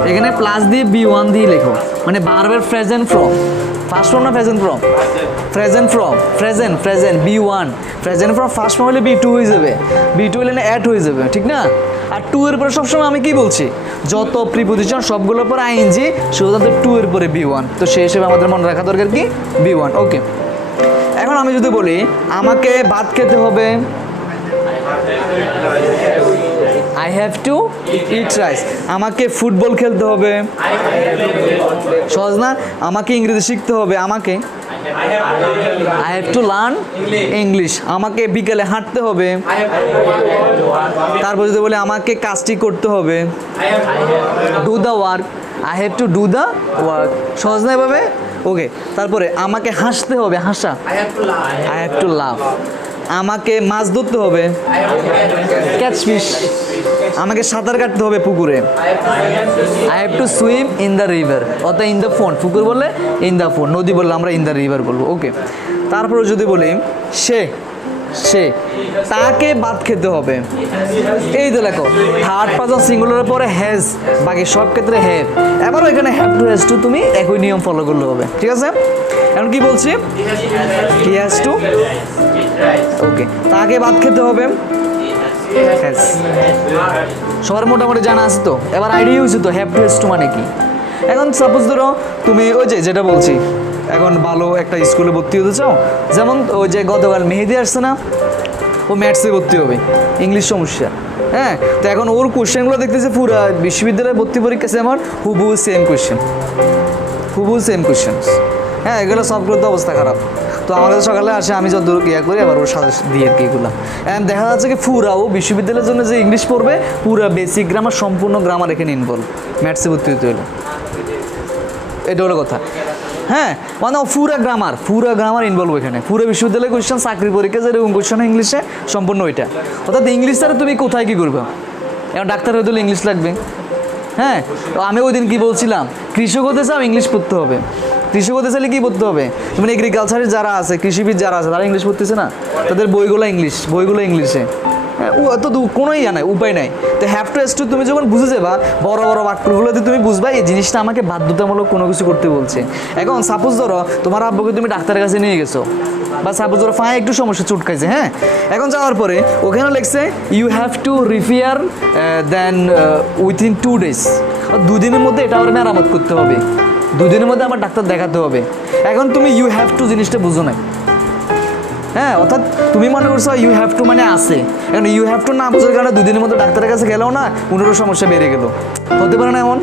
এখানে প্লাস দিয়ে B1 দিয়ে লেখো, মানে ভার্বের প্রেজেন্ট ফর্ম। ফার্স্ট ফর্ম না present form? Present form, present B1, present form first form হলে B2 হয়ে যাবে, B2 হলে না অ্যাড হয়ে যাবে, ঠিক না? আর টু এর পরে সবসময় আমি কি বলছি? যত প্রিপোজিশন সবগুলোর পর আইএনজি, শুধুমাত্র টু এর পরে B1, তো সেই হিসেবে আমাদের মনে রাখা দরকার কি B1। ওকে, এখন আমি যদি বলি আমাকে ভাত খেতে হবে, I have to eat rice. আমাকে ফুটবল খেলতে হবে, সহজ না? আমাকে ইংরেজি শিখতে হবে, আমাকে I have to learn English. আমাকে বিকেলে হাঁটতে হবে, তারপর যদি বলে আমাকে কাজটি করতে হবে, do the work, I have to do the work. সহজ না এভাবে? ওকে, তারপরে আমাকে হাসতে হবে, হাসা, আই হ্যাভ টু লাভ। আমাকে মাছ ধরতে হবে, ক্যাচ ফিশ। আমাকে সাঁতার কাটতে হবে পুকুরে, I have to swim in the river, অর্থাৎ ইন দ্য ফোন। পুকুর বললে ইন দ্য ফোন, নদী বললে আমরা ইন দ্য রিভার বলবো। ওকে, তারপরে যদি বলি সে তাকে ভাত খেতে হবে, এই তো লেখো থার্ড পারসন সিঙ্গুলারের পরে হ্যাজ, বাকি সব ক্ষেত্রে হ্যাভ। এবারও এখানে হ্যাভ টু হ্যাজ টু তুমি একই নিয়ম ফলো করলে হবে, ঠিক আছে? এখন কি বলছি? হি হ্যাজ টু, ওকে, তাকে ভাত খেতে হবে, সবার মোটামুটি জানা আছে তো, এবার আইডিয়া হয়েছে তো হ্যাভ টু হ্যাজ টু মানে কি। এখন সাপোজ ধরো তুমি ওই যেটা বলছি, এখন ভালো একটা স্কুলে ভর্তি হতে চাও, যেমন ওই যে গতকাল মেহেদি আসছে না, ও ম্যাথসে ভর্তি হবে, ইংলিশ সমস্যা, হ্যাঁ। তো এখন ওর কোশ্চেনগুলো দেখতেছে পুরো বিশ্ববিদ্যালয়ে ভর্তি পরীক্ষা আমার হুবহু সেম কোশ্চেন, হ্যাঁ, এগুলো সলভ করতে অবস্থা খারাপ। তো আমাদের সকালে আসে, আমি যত ইয়া করি আবার ওর সাথে দিয়ে আর কি এগুলো। অ্যান্ড দেখা যাচ্ছে কি পুরা ও বিশ্ববিদ্যালয়ের জন্য যে ইংলিশ পড়বে পুরো বেসিক গ্রামার, সম্পূর্ণ গ্রামার এখানে ইনভলভ, ম্যাথসে ভর্তি হতে হলো, এটা হলো কথা। হ্যাঁ, মানে পুরা গ্রামার ইনভলভ এখানে, পুরো বিশ্ববিদ্যালয়ের কোয়েশ্চেন, চাকরি পরীক্ষা যেরকম কোয়েশ্চেন ইংলিশে সম্পূর্ণ ওইটা। অর্থাৎ ইংলিশ ছাড়া তুমি কোথায় কী করবে? এখন ডাক্তার হতে হলে ইংলিশ লাগবে, হ্যাঁ। তো আমি ওই দিন কী বলছিলাম, কৃষক হতে চাও ইংলিশ পড়তে হবে, কৃষক হতে চাইলে কী পড়তে হবে? যেমন এগ্রিকালচারের যারা আছে, কৃষিবিদ যারা আছে, তারা ইংলিশ পড়তেছে না, তাদের বইগুলো ইংলিশে, হ্যাঁ, ও এত কোনোই নাই, উপায় নাই। তো হ্যাভ টু হ্যাজ টু তুমি যখন বুঝে যাবা, বড় বড় বাক্যগুলোতে তুমি বুঝবা এই জিনিসটা আমাকে বাধ্যতামূলক কোনো কিছু করতে বলছে। এখন সাপোজ ধরো তোমার আব্বুকে তুমি ডাক্তারের কাছে নিয়ে গেছো, বা সাপোজ ধরো ফাঁয়ে একটু সমস্যা চুটকাইছে, হ্যাঁ, এখন যাওয়ার পরে ওখানে লিখছে you have to repair then within 2 days, 2 দিনের মধ্যে এটা আমার মেরামত করতে হবে, 2 দিনের মধ্যে আমার ডাক্তার দেখাতে হবে। এখন তুমি ইউ হ্যাভ টু জিনিসটা বুঝো না, হ্যাঁ, অর্থাৎ তুমি মনে করছো ইউ হ্যাভ টু মানে আছে, এখন ইউ হ্যাভ টু না বোঝার কারণে 2 দিনের মধ্যে ডাক্তারের কাছে গেলেও না, উনারও সমস্যা বেড়ে গেল, হতে পারে না এমন?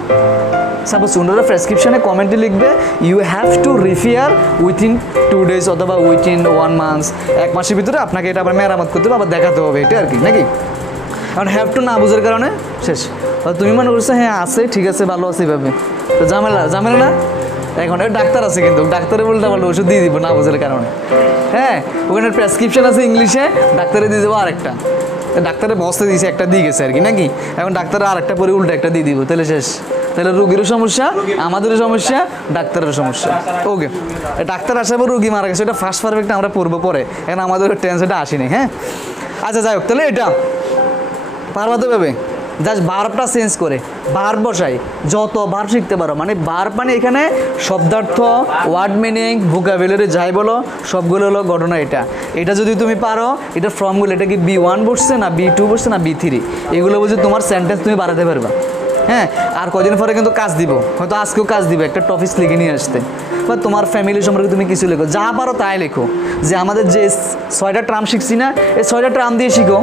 সাপোজ উনারা প্রেসক্রিপশনে কমেন্টে লিখবে you have to repair within 2 days অথবা উইথিন 1 month, 1 মাসের ভিতরে আপনাকে এটা আবার মেরামত করতে হবে, আবার দেখাতে হবে, এটা আর কি, নাকি? কারণ হ্যাভ টু না বোঝার কারণে শেষ। তুমি মনে করছো হ্যাঁ আছে, ঠিক আছে, ভালো আছে, এভাবে তো ঝামেলা না। এখন ডাক্তার আছে কিন্তু ডাক্তারে উল্টা পাল্টা ওষুধ দিয়ে দিব না বোঝার কারণে। হ্যাঁ, ওখানে প্রেসক্রিপশন আছে ইংলিশে, ডাক্তারে দিয়ে দেবো আরেকটা। ডাক্তারের বস্তা দিয়েছে একটা দিয়ে গেছে আর কি নাকি, এখন ডাক্তার আরেকটা পরে উল্টা একটা দিয়ে দিব, তাহলে শেষ। তাহলে রুগীরও সমস্যা, আমাদেরও সমস্যা, ডাক্তারের সমস্যা। ওকে, ডাক্তার আসার পর রুগী মারা গেছে, এটা ফার্স্ট পারফেক্ট আমরা পড়বো পরে, এখন আমাদের টেন্সটা আসেনি। হ্যাঁ, আচ্ছা যাই হোক, তাহলে এটা পারবা তো ভেবে জাস্ট ভার্বটা চেঞ্জ করে ভার্ব বসাই, যত ভার্ব শিখতে পারো। মানে ভার্ব মানে এখানে শব্দার্থ, ওয়ার্ড মিনিং, ভোকাবুলারি যাই বলো সবগুলো হলো ঘটনা। এটা যদি তুমি পারো, এটা ফর্মগুলো, এটা কি B1 বসছে না B2 বসছে না B3, এগুলো বুঝে তোমার সেন্টেন্স তুমি বাড়াতে পারবা। হ্যাঁ, আর কদিন পরে কিন্তু কাজ দিব, হয়তো আজকেও কাজ দিব একটা টপিক লিখে নিয়ে আসতে, বা তোমার ফ্যামিলি সম্পর্কে তুমি কিছু লেখো, যা পারো তাই লেখো। যে আমাদের যে 6টা ট্রাম শিখছি না, এই 6টা ট্রাম দিয়ে শিখো।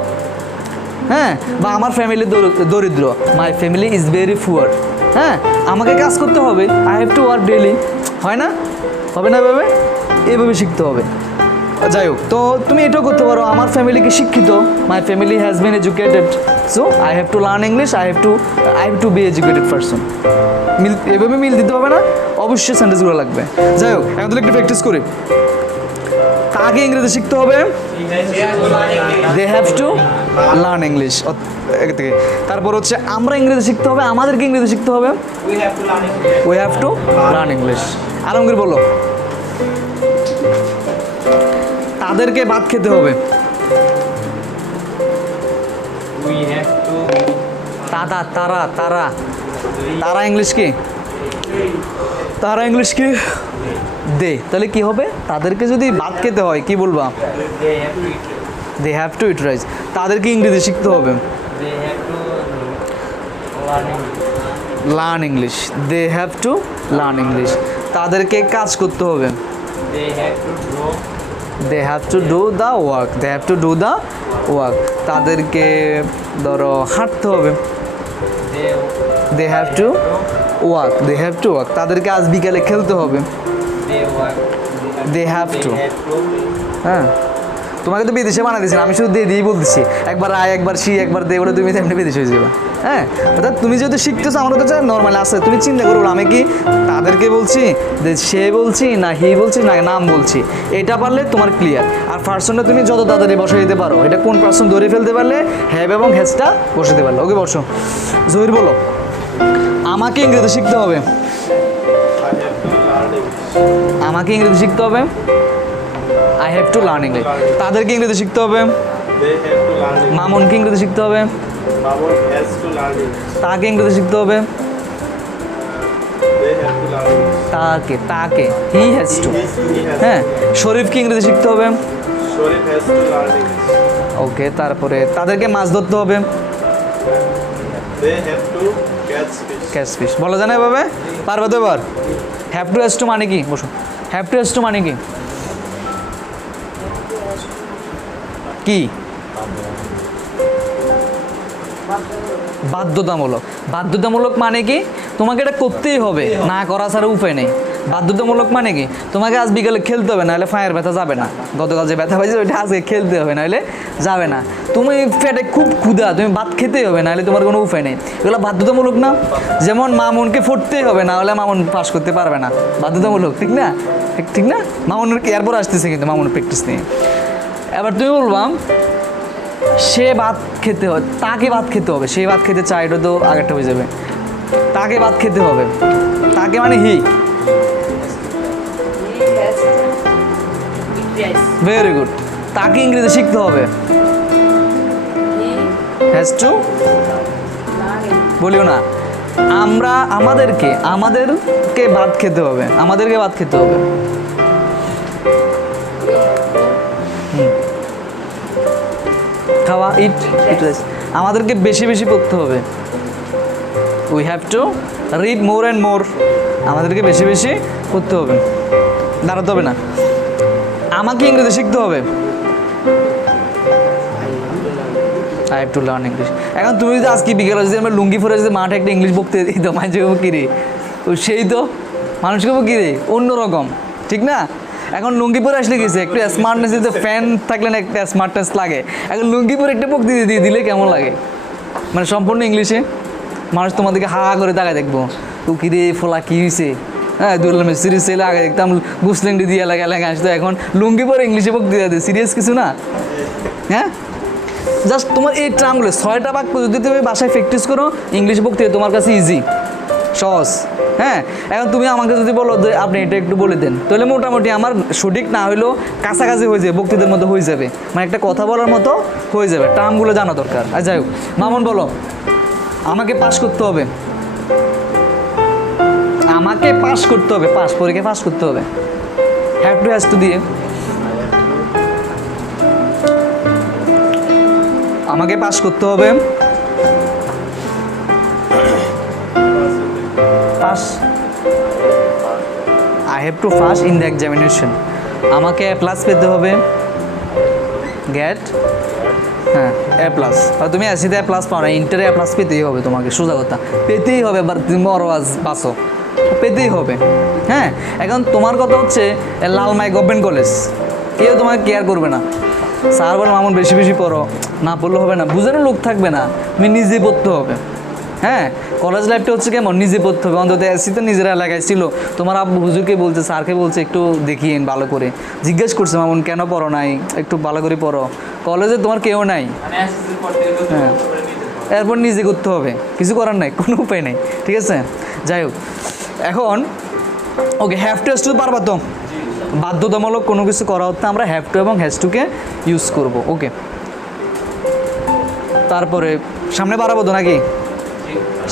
হ্যাঁ, বা আমার ফ্যামিলি দরিদ্র, my family is very poor. হ্যাঁ, আমাকে কাজ করতে হবে, I have to work daily. হয় না? হবে না এভাবে? এইভাবে শিখতে হবে। যাই হোক, তো তুমি এটাও করতে পারো, আমার ফ্যামিলিকে শিক্ষিত, my family has been educated, so I have to learn English, I have two B educated person. এভাবে মিল দিতে হবে না, অবশ্যই সেন্টেন্সগুলো লাগবে। যাই হোক, এখন তাহলে একটু প্র্যাকটিস করি। কাকে ইংরেজি শিখতে হবে? They have to learn English. তারপর হচ্ছে আমরা ইংরেজি শিখতে হবে, আমাদেরকে ইংরেজি শিখতে হবে, we have to learn English. Alamgir বলো। তাদেরকে ভাত খেতে হবে, We have to তারা ইংলিশ কি? তারা ইংলিশ কি? দে। তাহলে কি হবে? তাদেরকে যদি ভাত খেতে হয় কি বলবা? They have to eat rice. তাদেরকে ইংরেজি শিখতে হবে, learn English, they have to learn English. তাদেরকে কাজ করতে হবে, they have to do the work, they have to do the work. তাদেরকে ধরো হাঁটতে হবে, they have to walk, they have to walk. তাদেরকে আজ বিকালে খেলতে হবে, দে হ্যাভ টু। হ্যাঁ, তোমাকে তো বিদেশে বানা দিয়েছি, আমি শুধু দিয়ে বলতেছি, একবার আয়, একবার সি, একবার দে, ওটা তুমি তেমনি বিদেশে হয়ে যাবে। হ্যাঁ, অর্থাৎ তুমি যেহেতু শিখতেছো, আমার কাছে নর্মাল আছে, তুমি চিন্তা করো আমি কি তাদেরকে বলছি, সে বলছি, না হি বলছি, না নাম বলছি, এটা পারলে তোমার ক্লিয়ার। আর পার্সনটা তুমি যত তাড়াতাড়ি বসে দিতে পারো, এটা কোন পার্সন ধরে ফেলতে পারলে হ্যাভ এবং হ্যাজটা বসাতে পারলে। ওকে, বসো। জহির বলো। আমাকে ইংরেজি শিখতে হবে, আমাকে ইংরেজি শিখতে হবে, I have to learn English. তাদেরকে ইংরেজি শিখতে হবে, মামুনকে ইংরেজি শিখতে হবে, তাকে ইংরেজি শিখতে হবে, তাকে হি হ্যাজ টু। হ্যাঁ, শরীফকে ইংরেজি শিখতে হবে, ওকে। তারপরে তাদেরকে মাছ ধরতে হবে, ক্যাচ ফিশ। বলা যায় না এভাবে? পারবে তো এবার? হ্যাভ টু হ্যাজ টু মানে কি? বসো। হ্যাভ টু হ্যাজ টু মানে কি? কি? বাধ্যতামূলক। বাধ্যতামূলক মানে কি? তোমাকে এটা করতেই হবে, না করা ছাড়া উপায় নেই। বাধ্যতামূলক মানে কি? তোমাকে আজ বিকালে খেলতে হবে, নাহলে ফায়ার ব্যথা যাবে না। গতকাল যে ব্যথা পাইছে ওইটা আজকে খেলতে হবে, নাহলে যাবে না। তুমি পেটে খুব ক্ষুধা, তুমি ভাত খেতেই হবে, নাহলে তোমার কোনো উপায় নেই। এগুলো বাধ্যতামূলক না? যেমন মামুনকে পড়তেই হবে, না হলে মামুন পাস করতে পারবে না, বাধ্যতামূলক। ঠিক না? ঠিক না? মামুনের এরপর আসতেছে কিন্তু মামুনের প্র্যাকটিস নিয়ে। এবার তুমি বলবাম সে ভাত খেতে হয়, তাকে ভাত খেতে হবে, সে ভাত খেতে চায়, এটা তো আগেরটা হয়ে যাবে। তাকে ভাত খেতে হবে, তাকে মানে হি। Very good. তাকে ইংরেজি শিখতে হবে, হ্যাজ টু। বলিও না, আমাদেরকে ভাত খেতে হবে, আমাদেরকে ভাত খেতে হবে। খাওয়া, ইট রাইস। আমাদেরকে বেশি বেশি পড়তে হবে, we have to read more and মোর। আমাদেরকে বেশি বেশি পড়তে হবে, দাঁড়াতে হবে না। আমাকে ইংরেজি শিখতে হবে, I have to learn English. এখন তুমি যদি আজকে বিকেলে যদি আমরা লুঙ্গি পরে যদি মাঠে একটা ইংলিশ বকতে দিত, মানুষকে কিরে সেই তো মানুষকে কিরে অন্যরকম, ঠিক না? এখন লুঙ্গি পরে আসলে গেছে একটু স্মার্টনেস দিতে, ফ্যান থাকলে না একটা স্মার্টনেস লাগে। এখন লুঙ্গি পরে একটা বক্তৃতা দিয়ে দিলে কেমন লাগে? মানে সম্পূর্ণ ইংলিশে মানুষ তোমাদেরকে হা করে তাকায় দেখবো, তো কিরে ফোলা কী হয়েছে, হ্যাঁ দুলাল সিরিজ ছেলে আগে দেখতাম গুসলেন্ডি দিয়ে এলাকা এলাকা আসতো, এখন লুঙ্গি পরে ইংলিশে বক্তৃতা দেয়, সিরিয়াস কিছু না। হ্যাঁ জাস্ট তোমার এই ট্রামগুলো 6টা বাক্য যদি তুমি বাসায় প্র্যাকটিস করো, ইংলিশ বক্তৃতা তোমার কাছে ইজি, সহজ। হ্যাঁ এখন তুমি আমাকে যদি বলো যে আপনি এটা একটু বলে দেন, তাহলে মোটামুটি আমার সঠিক না হলেও কাছাকাছি হয়ে যাবে, বক্তৃতার মতো হয়ে যাবে, মানে একটা কথা বলার মতো হয়ে যাবে, টার্মগুলো জানা দরকার। আর যাই হোক মামুন বলো, আমাকে পাস করতে হবে, আমাকে পাস করতে হবে, পাস পরীক্ষা পাস করতে হবে, হ্যাভ টু হ্যাজ টু দিয়ে আমাকে পাস করতে হবে, pass, I have two pass in the examination, আমাকে এ প্লাস পেতে হবে, গেট, হ্যাঁ এ প্লাস। আর তুমি এসিতে এ প্লাস পাও না, ইন্টারে এ প্লাস পেতেই হবে, তোমাকে সোজা কথা পেতেই হবে, এবার তুমি আজ বাসো পেতেই হবে। হ্যাঁ এখন তোমার কথা হচ্ছে লালমাই গভর্নমেন্ট কলেজ, কেউ তোমাকে কেয়ার করবে না, স্যার বলে মামুন বেশি বেশি পড়ো, না পড়লে হবে না, বুঝানোর লোক থাকবে না, তুমি নিজে পড়তে হবে। হ্যাঁ কলেজ লাইফটা হচ্ছে কেমন, নিজে পড়তে হবে, অন্তত এসি তো নিজের এলাকায় ছিল, তোমার আব্বু হুজুরকে বলছে, স্যারকে বলছে একটু দেখিয়েন ভালো করে, জিজ্ঞেস করছে মামুন কেন পড়ো নাই, একটু ভালো করে পড়ো, কলেজে তোমার কেউ নাই, হ্যাঁ এরপর নিজে করতে হবে, কিছু করার নাই, কোনো উপায় নেই, ঠিক আছে। যাই হোক এখন okay have to has two পারবা তো, বাধ্যতামূলক কোনো কিছু করা হতে আমরা হ্যাভ টু এবং হ্যাজ টুকে ইউজ করব। ওকে তারপরে সামনে বাড়াবো তো নাকি,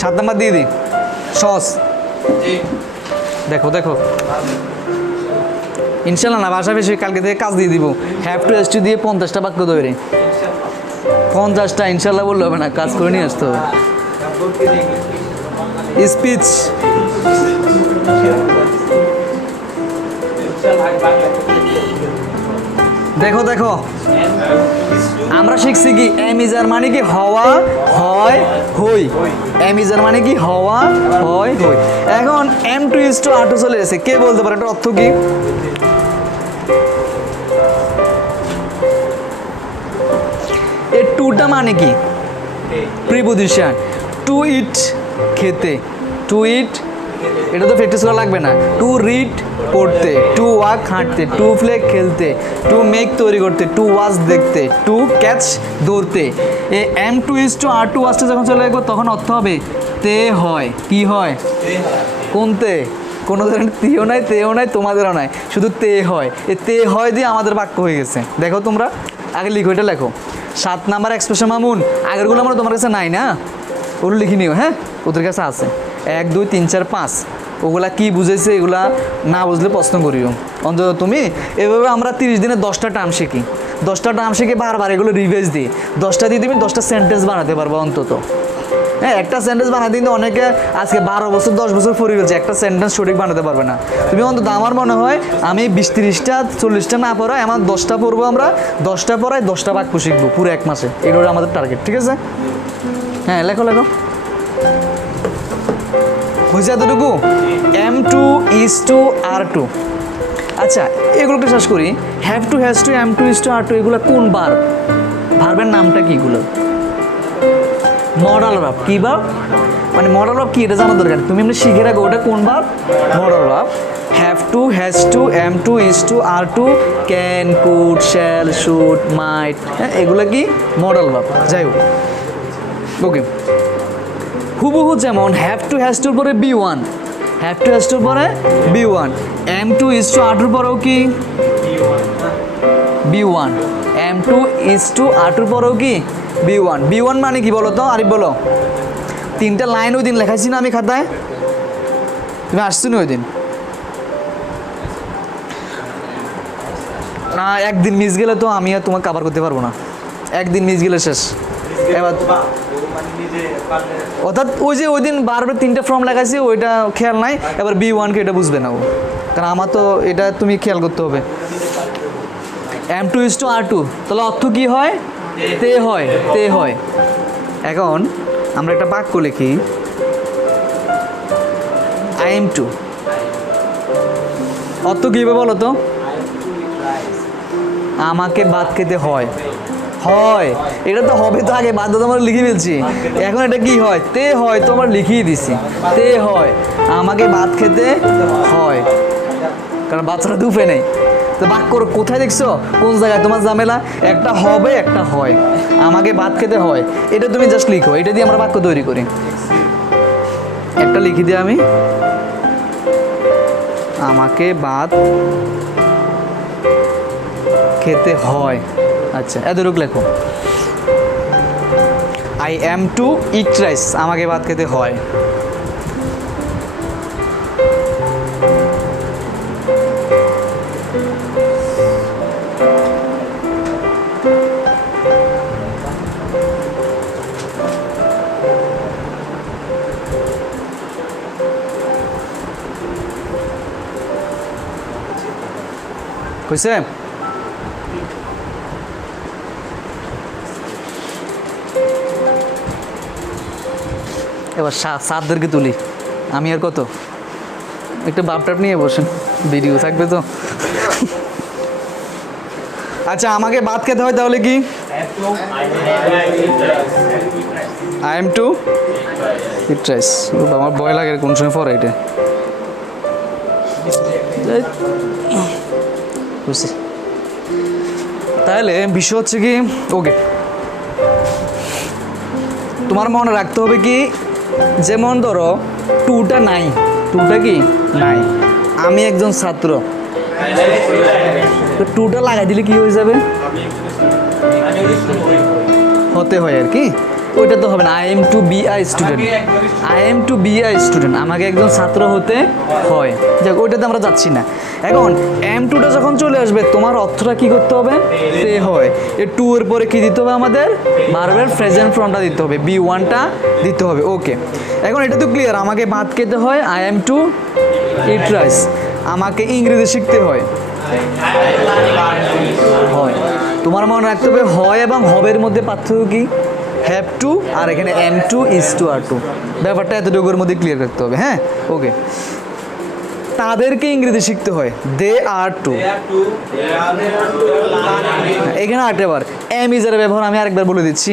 7 নাম্বার দিয়ে দিই, সস, দেখো দেখো ইনশাল্লাহ না বাসা বেশি, কালকে থেকে কাজ দিয়ে দিব, হ্যাভ টু হ্যাজ টু দিয়ে 50টা বাক্য তৈরি, 50টা ইনশাল্লাহ বললে হবে না, কাজ করে নিয়ে আসতে হবে। স্পিচ, দেখো দেখো আমরা শিখছি কি এম ইজার মানে কি হওয়া, হয়, হই, এম ইজার মানে কি হওয়া, হয়, হই। এখন am to is to are to চলে এসেছে, কে বলতে পারে এটা অর্থ কি? এই টুটা মানে কি? প্রিপোজিশন। টু ইট খেতে, টু ইট এটা তো প্র্যাকটিস করা লাগবে না। টু রিড পড়তে, টু ওয়াক হাঁটতে, টু প্লে খেলতে, টু মেক তৈরি করতে, টু ওয়াচ দেখতে, টু ক্যাচ দৌড়তে। এই am to is to are to ওয়াচটা যখন চলে আসবো তখন অর্থ হবে তে হয়। কি হয়? কোন তে? কোনো ধরনের তিও নাই, তেও নাই, তোমাদেরও নাই, শুধু তে হয়। এই তে হয় দিয়ে আমাদের বাক্য হয়ে গেছে। দেখো তোমরা আগে লিখো, এটা লেখো 7 নাম্বার এক্সপ্রেশন মামুন। আগেরগুলো আমরা তোমার কাছে নাই না, ওগুলো লিখে নিও। হ্যাঁ ওদের কাছে আছে 1 2 3 4 5, ওগুলা কি বুঝেছে এগুলা না বুঝলে প্রশ্ন করিও। অন্তত তুমি এভাবে আমরা 30 দিনে 10টা টার্ম শিখি, 10টা টার্ম শিখে বারবার এগুলো রিভাইজ দিই। 10টা দিয়ে তুমি 10টা সেন্টেন্স বানাতে পারবো অন্তত। হ্যাঁ একটা সেন্টেন্স বানাতে কিন্তু অনেকে আজকে 12 বছর 10 বছর পড়ে গেছে, একটা সেন্টেন্স সঠিক বানাতে পারবে না। তুমি অন্তত আমার মনে হয় আমি 20 30টা 40টা না পড়াই, আমার 10টা পড়বো, আমরা 10টা পড়াই 10টা বাক্য শিখবো পুরো 1 মাসে। এগুলো আমাদের টার্গেট, ঠিক আছে? হ্যাঁ লেখো লেখো, হয়েছে এতটুকু। Am to is to are to. আচ্ছা এগুলোকে শেষ করি। Have to, has to, am to is to are to, এগুলো কোন ভার্ব? ভার্বের নামটা কি এগুলো? Modal verb. কি ভার্ব? মানে মডাল ভার্ব কি এটা জানা দরকার, তুমি এমনি শিখে রাখো ওটা কোন verb? Modal verb. Have to, has to, am to is to are to, can, could, shall, should, might, হ্যাঁ এগুলো কি মডাল ভার্ব। যাই হোক ওকে, হুবহু যেমন হ্যাভ টু হ্যাজ টুর পরে B1, হ্যাভ টু হ্যাজ টুর পরে B1, am to is to are টুর পরেও কি B1, am to is to are টুর পরেও কি B1। B1 মানে কি বলো তো আরিফ, বলো। 3টা লাইন ওই দিন লেখাইছি না আমি খাতায়, তুমি আসছো না ওই দিন? না একদিন মিস গেলে তো আমি আর তোমাকে কাভার করতে পারবো না, একদিন মিস গেলে শেষ। এবার অর্থাৎ ওই যে ওই দিন বারবার 3টা ফর্ম লাগাইছি ওইটা খেয়াল নাই, এবার B1কে এটা বুঝবে না ও, কারণ আমার তো এটা তুমি খেয়াল করতে হবে। Am to is to are to, তাহলে অর্থ কি হয়? তে হয়, তে হয়। এখন আমরা একটা বাক্য লিখি, আই এম টু, অর্থ কী হবে বলো তো? আমাকে ভাত খেতে হয়, হয়, এটা তো হবে তো আগে বাধ্যতামূলক লিখে ফেলছি। এখন এটা কি হয়? তে হয়, তো আমরা লিখিয়ে দিছি তে হয়, আমাকে ভাত খেতে হয়, কারণ বাচ্চারা দুপে নেই। তো বাক্য কোথায় দেখছো, কোন জায়গায় তোমার ঝামেলা? একটা হবে একটা হয়, আমাকে ভাত খেতে হয়, এটা তুমি জাস্ট লিখো, এটা দিয়ে আমরা বাক্য তৈরি করি। একটা লিখি দিই আমি, আমাকে ভাত খেতে হয়। আচ্ছা এতটুকু লেখো, I am to eat rice, আমাকে ভাত খেতে হয়। কইছে? এবার সাতদেরকে তুলি, আমি আর কত একটু বাপটাপ নিয়ে বসেন, ভিডিও থাকবে তো। আচ্ছা আমাকে ভাত খেতে হয়, তাহলে কি I am to eat rice. আমার ভয় লাগে কোন সময় পরে এটা বুঝছি। তাহলে বিষয় হচ্ছে কি, ওকে তোমার মনে রাখতে হবে কি, যেমন ধরো টুটা নাই, টুটা কি নাই, আমি একজন ছাত্র, তো টুটা লাগাই দিলে কি হয়ে যাবে? হতে হয় আর কি, ওইটা তো হবে না। I am to be I student, I am to be I student, আমাকে একজন ছাত্র হতে হয়। যাক ওইটাতে আমরা যাচ্ছি না। এখন এম টুটা যখন চলে আসবে, তোমার অর্থটা কি করতে হবে? তে হয়। এ টু এর পরে কি দিতে হবে? আমাদের ভার্বের প্রেজেন্ট ফর্মটা দিতে হবে, বি ওয়ানটা দিতে হবে। ওকে, এখন এটা তো ক্লিয়ার, আমাকে ভাত খেতে হয়, I am to eat rice, আমাকে ইংরেজি শিখতে হয়, হয়। তোমার মনে রাখতে হবে হয় এবং হবের মধ্যে পার্থক্য কি? হ্যাভ টু আর এখানে am to, is to, are to, ব্যাপারটা এতটুকুর মধ্যে ক্লিয়ার রাখতে হবে। হ্যাঁ ওকে, তাদেরকে ইংরেজি শিখতে হয়, দে আর টু। এখানে আরেকবার এম ইজ এর ব্যবহার আমি আরেকবার বলে দিচ্ছি,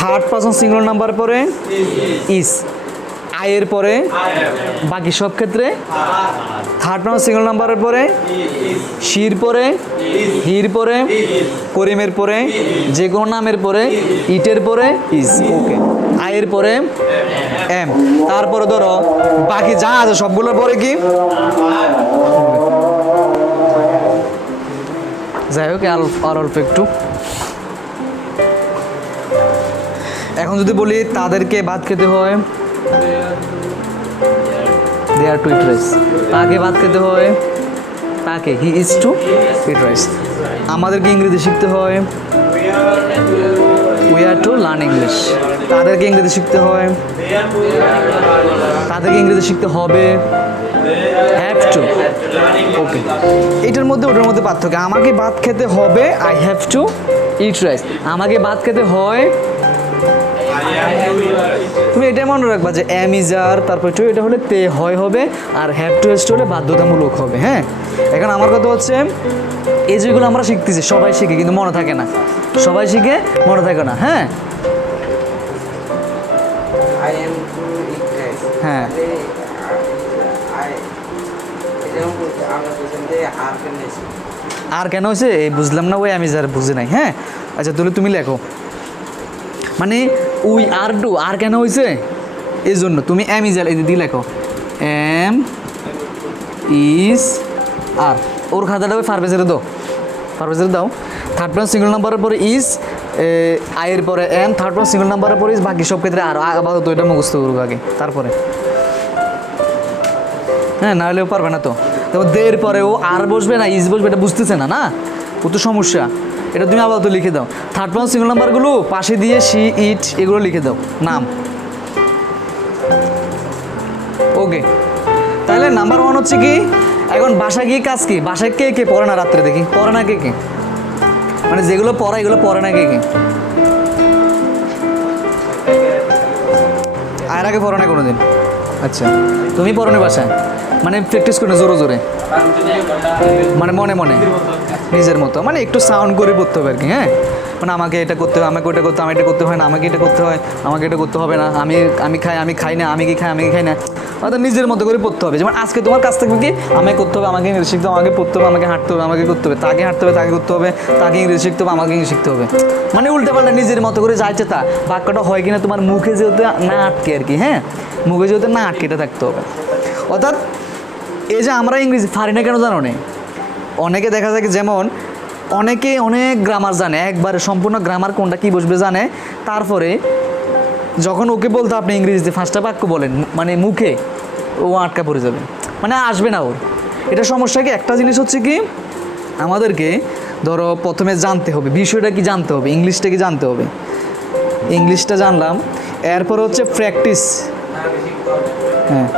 থার্ড পারসন সিঙ্গুলার নাম্বার পরে ইজ, আয়ের পরে বাকি সব ক্ষেত্রে থার্ড পারসন সিঙ্গুলার নাম্বারের পরে শির পরে, হির পরে, করিমের পরে, যে কোনো নামের পরে, ইটের পরে ইজ। ওকে, আয়ের পরে এম, তারপরে ধরো বাকি যা আছে সবগুলোর পরে কি? যাই হোক আর অল্প একটু। এখন যদি বলি তাদেরকে ভাত খেতে হয়, দে আর টু ইট রাইস, তাকে ভাত খেতে হয়, তাকে he is to eat rice. আমাদেরকে ইংরেজি শিখতে হয়, we are to learn English. তাদেরকে ইংরেজি শিখতে হয়, তাদেরকে ইংরেজি শিখতে হবে, হ্যাভ টু। ওকে, এটার মধ্যে ওটার মধ্যে পার্থক্য। আমাকে ভাত খেতে হবে, I have to eat rice, আমাকে ভাত খেতে হয়। তুমি এটা মনে রাখবা যে এম ইজ আর, তারপর টু, এটা হলে তে হয় হবে, আর হ্যাভ টু এস টু হলে বাধ্যতামূলক হবে। হ্যাঁ, এখন আমার কথা হচ্ছে এই যেগুলো আমরা শিখতেছি সবাই শিখে কিন্তু মনে থাকে না, সবাই শিখে মনে থাকে না। হ্যাঁ হ্যাঁ, আর কেন হয়েছে এই বুঝলাম না, ওই আমি যার বুঝে নাই। হ্যাঁ আচ্ছা, তাহলে তুমি লেখো, মানে উই আর টু, আর কেন হয়েছে এই জন্য তুমি এম ইজ আর এই দিয়ে লেখো, এম ইজ আর। ওর খাতাটা ওই ফারবেজের দাও, ফারবেজের দাও। থার্ড পারসন সিঙ্গল নাম্বারের পরে ইজ, আয়ের পরে এম, থার্ড পারসন সিঙ্গল নাম্বারের পরে ইজ, বাকি সব ক্ষেত্রে আর। আপাতত এটা মুখস্থ করবো আগে, তারপরে হ্যাঁ, না হলেও পারবে না তো। তো দের পরে ও আর বসবে না ইজ বসবে, এটা বুঝতেছে না, না ও তো সমস্যা। এটা তুমি আপাতত লিখে দাও, থার্ড পারসন সিঙ্গল নাম্বারগুলো পাশে দিয়ে সি, ইট এগুলো লিখে দাও নাম। ওকে, তাহলে নাম্বার ওয়ান হচ্ছে কি, এখন বাসায় গিয়ে কাজ কি? বাসায় কে কে পড়ে না রাত্রে? দেখি পড়ে না কে কে, মানে যেগুলো পড়া এগুলো পড়ে না কে কে? আর আগে পড়ে না কোনোদিন? আচ্ছা, তুমি পড়ো না বাসায়, মানে প্র্যাকটিস করে জোরে জোরে, মানে মনে মনে নিজের মতো, মানে একটু সাউন্ড করে পড়তে হবে আর কি। হ্যাঁ মানে আমাকে এটা করতে হয়, আমাকে ওটা করতে হয়, আমি এটা করতে হয় না, আমাকে এটা করতে হয়, আমাকে এটা করতে হবে না, আমি খাই না, আমি কি খাই না, অর্থাৎ নিজের মতো করে পড়তে হবে। যেমন আজকে তোমার কাছ থেকে কি আমাকে করতে হবে, আমাকে ইংরেজি শিখতে হবে, আমাকে পড়তে হবে, আমাকে হাঁটতে হবে, আমাকে করতে হবে, তাকে হাঁটতে হবে, তাকে করতে হবে, তাকে ইংরেজি শিখতে হবে, আমাকে ইংরেজি শিখতে হবে। মানে উল্টাপাল্টা নিজের মতো করে যাইছে তা বাক্যটা হয় কিনা তোমার মুখে যেহেতু না আটকে আর কি, হ্যাঁ, মুখে যেহেতু না আটকে এটা থাকতে হবে। অর্থাৎ এই যে আমরা ইংরেজি পারি না কেন জানো না, অনেকে দেখা যায় যেমন অনেকে অনেক গ্রামার জানে, একবারে সম্পূর্ণ গ্রামার কোনটা কী বসবে জানে, তারপরে যখন ওকে বলতে আপনি ইংরেজিতে 5টা বাক্য বলেন, মানে মুখে ও আটকা পড়ে যাবে, মানে আসবে না ওর। এটা সমস্যা কি, একটা জিনিস হচ্ছে কি আমাদেরকে ধরো প্রথমে জানতে হবে বিষয়টা কি, জানতে হবে ইংলিশটা কি জানতে হবে, ইংলিশটা জানলাম, এরপর হচ্ছে প্র্যাকটিস, হ্যাঁ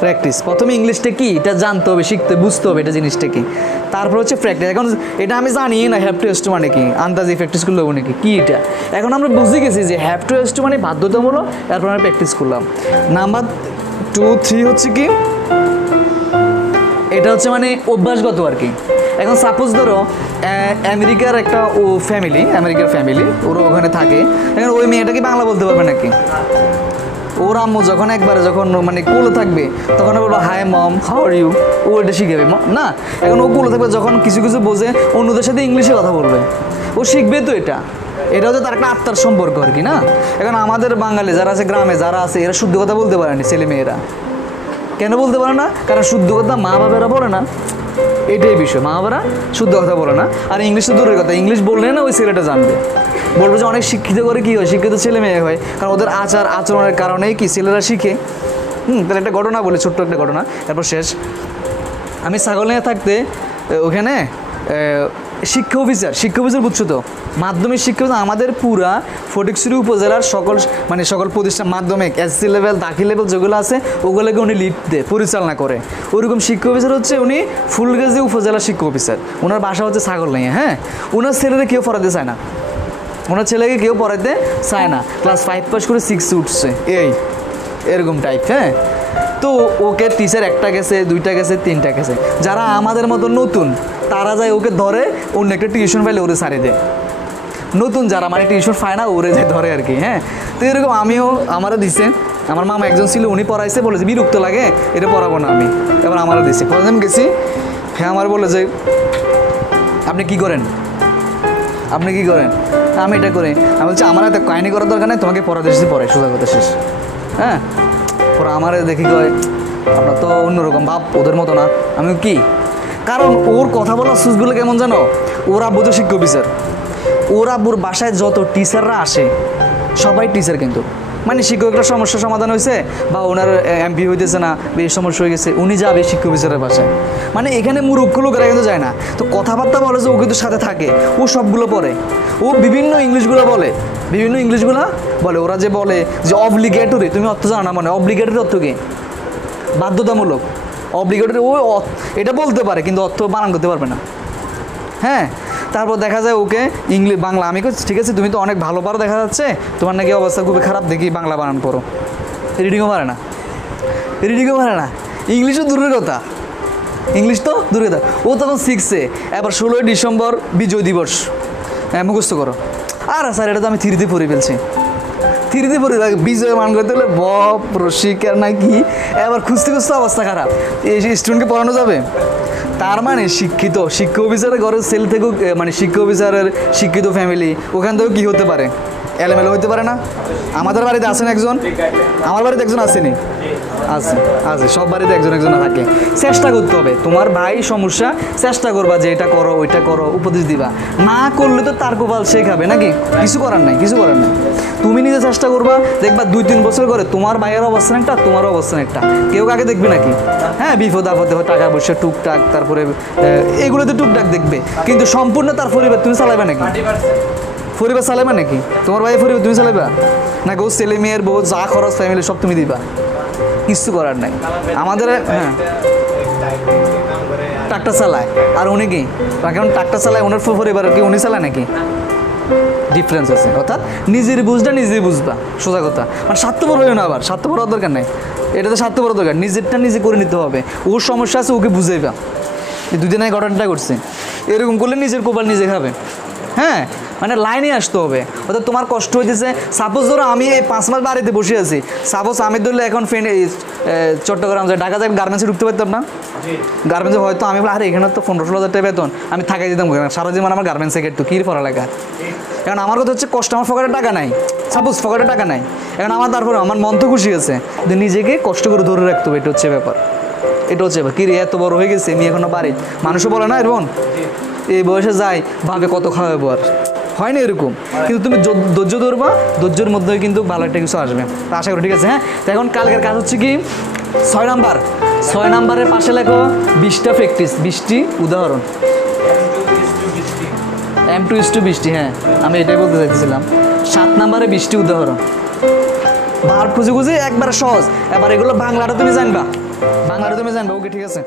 প্র্যাকটিস, প্রথমে ইংলিশটা কি এটা জানতে হবে, শিখতে বুঝতে হবে এটা জিনিসটা কি, তারপর হচ্ছে প্র্যাকটিস। এখন এটা আমি জানি না হ্যাভ টু এস্ট মানে কি, আন্দাজি প্র্যাকটিস করলে হবে নাকি কি এটা, এখন আমরা বুঝে গেছি যে হ্যাভ টু এস্ট মানে বাধ্যতামূলক, এরপর আমরা প্র্যাকটিস করলাম। নাম্বার 2, 3 হচ্ছে কি এটা হচ্ছে মানে অভ্যাসগত আর কি। এখন সাপোজ ধরো আমেরিকার একটা আমেরিকার ফ্যামিলি, ওরা ওখানে থাকে, এখন ওই মেয়েটা কি বাংলা বলতে পারবে নাকি? ওর আম্মু যখন মানে কোলে থাকবে তখন বলবো hi mom how are you, ও এটা শিখাবে না। এখন ও কোলে থাকবে যখন কিছু কিছু বোঝে অন্যদের সাথে ইংলিশে কথা বলবে, ও শিখবে তো এটা হচ্ছে তার একটা আত্মার সম্পর্ক আর কি না। এখন আমাদের বাঙালি যারা আছে, গ্রামে যারা আছে, এরা শুদ্ধ কথা বলতে পারেনি, ছেলে মেয়েরা কেন বলতে পারে না? কারণ শুদ্ধ কথা মা বাবারা বলে না, এটাই বিষয়, মা বাবারা শুদ্ধ কথা বলে না। আর ইংলিশ তো দূরের কথা, ইংলিশ বললে না ওই ছেলেটা জানবে, বলবো যে অনেক শিক্ষিত করে কী হয়, শিক্ষিত ছেলে মেয়ে হয়, কারণ ওদের আচরণের কারণেই কি ছেলেরা শিখে। তাহলে একটা ঘটনা বলি, ছোট্ট একটা ঘটনা, তারপর শেষ। আমি ছাগল নিয়ে থাকতে ওখানে শিক্ষা অফিসার বুঝছো তো, মাধ্যমিক শিক্ষা অফিসার আমাদের পুরা ফটিকছড়ি উপজেলার সকল প্রতিষ্ঠান মাধ্যমিক এসসি লেভেল দাখিল লেভেল যেগুলো আছে ওগুলোকে উনি লিড দেয়, পরিচালনা করে। ওরকম শিক্ষা অফিসার হচ্ছে উনি ফুলগাজী উপজেলা শিক্ষা অফিসার, ওনার বাসা হচ্ছে ছাগল নিয়ে। হ্যাঁ, ওনার ছেলেরা কেউ পড়াতে চায় না, ওনার ছেলেকে কেউ পড়াতে চায় না, ক্লাস 5 পাস করে 6 উঠছে এরকম টাইপ। হ্যাঁ, তো ওকে টিচার একটা গেছে, 2টা গেছে, 3টা গেছে, যারা আমাদের মতো নতুন তারা যায় ওকে ধরে অন্য একটা টিউশন পাইলে ওরে ছাড়ে দেয়, নতুন যারা মানে টিউশন পায় না ওরে যায় ধরে আর কি। হ্যাঁ, তো এরকম আমারও দিছে, আমার মামা একজন ছিল উনি পড়াইছে, বলেছে বিরক্ত লাগে এটা পড়াবো না আমি, এবার আমারও দিছে। প্রথম গেছি, হ্যাঁ আমার বলে যে আপনি কি করেন, আমি এটা করি। আমি বলছি আমার এত কাহিনি করার দরকার নেই, তোমাকে পড়াতে এসেছি, পড়াই সোজা কথা শেষ। হ্যাঁ, পরে আমার দেখি কয় আপনার তো অন্যরকম ভাব, ওদের মতো না। আমি কি, কারণ ওর কথা বলার সুজগুলো কেমন জানো, ওর আব্বু তো শিক্ষা অফিসার, ওর আব্বুর বাসায় যত টিচাররা আসে সবাই টিচার, কিন্তু মানে শিক্ষকের সমস্যার সমাধান হয়েছে বা ওনার এমপি হইতেছে না, বেশ সমস্যা হয়ে গেছে, উনি যাবে শিক্ষা অফিসারের বাসায়। মানে এখানে মূর্খ লোকেরা কিন্তু যায় না, তো কথাবার্তা বলে যে ও কিন্তু সাথে থাকে, ও সবগুলো পড়ে, ও বিভিন্ন ইংলিশগুলো বলে, ওরা যে বলে যে অব্লিগেটরি, তুমি অর্থ জানো না, মানে অব্লিগেটরি অর্থ কি, বাধ্যতামূলক, অব্লিগেটরি ও এটা বলতে পারে কিন্তু অর্থ বানান করতে পারবে না। হ্যাঁ, তারপর দেখা যায় ওকে বাংলা, আমি ঠিক আছে তুমি তো অনেক ভালো পারো দেখা যাচ্ছে, তোমার নাকি অবস্থা খুবই খারাপ, দেখি বাংলা বানান পড়ো। রিডিংও পারে না, ইংলিশও দূরের কথা, ও তখন 6-এ। এবার 16ই ডিসেম্বর বিজয় দিবস, মুখস্থ করো। আর স্যার এটা তো আমি 3-তে পড়ে ফেলছি, বিজয় মান করতে হলে বপ রসিকার নাকি, এবার খুঁজতে অবস্থা খারাপ, এই স্টুডেন্টকে পড়ানো যাবে? তার মানে শিক্ষা অফিসারের ঘরের ছেলে থেকেও, মানে শিক্ষা অফিসারের শিক্ষিত ফ্যামিলি, ওখান থেকেও কী হতে পারে, এলোমেলো হতে পারে না? আমাদের বাড়িতে আছেন একজন, আমার বাড়িতে একজন আসেনি, আছে সব বাড়িতে একজন থাকে। চেষ্টা করতে হবে, তোমার ভাই সমস্যা, চেষ্টা করবা যে এটা করো ওইটা করো, উপদেশ দিবা, না করলে তো তার কপাল সে খাবে নাকি, কিছু করার নাই। তুমি নিজে চেষ্টা করবা, দেখবা 2-3 বছর করে তোমার ভাইয়ের অবস্থান একটা, তোমার অবস্থান একটা, কেউ কাকে দেখবে নাকি? হ্যাঁ, বিপদ আপদে টাকা পয়সা টুকটাক, তারপরে এগুলোতে টুকটাক দেখবে, কিন্তু সম্পূর্ণ তার পরিবার তুমি চালাবে নাকি? পরিবার চালাবে নাকি? তোমার ভাইয়ের পরিবার তুমি চালাবা না? গো ছেলে মেয়ের বউ যা খরচ ফ্যামিলি সব তুমি দিবা, কিছু করার নাই। আমাদের হ্যাঁ ট্রাক্টর চালায়, আর উনি কি এখন ট্রাক্টর চালায়, ওনার পরিবার কি উনি চালায় নাকি? ডিফারেন্স আছে। অর্থাৎ নিজের বুঝটা নিজেই বুঝবা, সোজা কথা। মানে স্বার্থপর হইও না, আবার স্বার্থপর হওয়ার দরকার নাই, এটাতে স্বার্থপর দরকার, নিজেরটা নিজে করে নিতে হবে। ওর সমস্যা আছে ওকে বুঝাইবা। এই 2 দিন আগে ঘটনাটা করছে, এরকম করলে নিজের কপাল নিজে খাবে। হ্যাঁ মানে লাইনে আসতে হবে। অর্থাৎ তোমার কষ্ট হইতেছে, সাপোজ ধরো আমি এই 5 মাস বাড়িতে বসে আছি, সাপোজ আমি ধরলে এখন ফ্রেন্ড চট্টগ্রাম যায়, ঢাকা যায়, গার্মেন্টসে ঢুকতে পারতাম না। গার্মেন্টসে হয়তো আমি বলি আরে এখানে তো 15-16 হাজার টাকা বেতন, আমি থাকাই দিতাম সারা জীবন আমার গার্মেন্টসে একটু কী পড়ালেখা। এখন আমার কথা হচ্ছে কষ্ট, আমার পকেটে টাকা নাই, সাপোজ পকেটে টাকা নাই, এখন আমার তারপরে আমার মন তো খুশি আছে, কিন্তু নিজেকে কষ্ট করে ধরে রাখতে হবে, এটা হচ্ছে ব্যাপার। এটা হচ্ছে ব্যাপার। কি রে এত বড় হয়ে গেছে আমি এখনো বাড়ি, মানুষও বলে না এরকম এই বয়সে যায় ভাবে কত খাওয়াবো, আর হয় না এরকম। কিন্তু তুমি ধৈর্য ধরবা, ধৈর্যের মধ্যে কিন্তু ভালো একটা কিছু আসবে, তা আশা করি। ঠিক আছে, হ্যাঁ। তো এখন কালকের কাজ হচ্ছে কি 6 নাম্বার, 6 নাম্বারের পাশে লেখো 20টা প্র্যাকটিস, 20টি উদাহরণ। M2:20, হ্যাঁ আমি এটাই বলতে চাইছিলাম। 7 নাম্বারে 20টি উদাহরণ, ভার্ব খুঁজে খুঁজে একবারে সহজ। এবার এগুলো বাংলাটা তুমি জানবা, বাংলাটা তুমি জানবা। ওকে ঠিক আছে।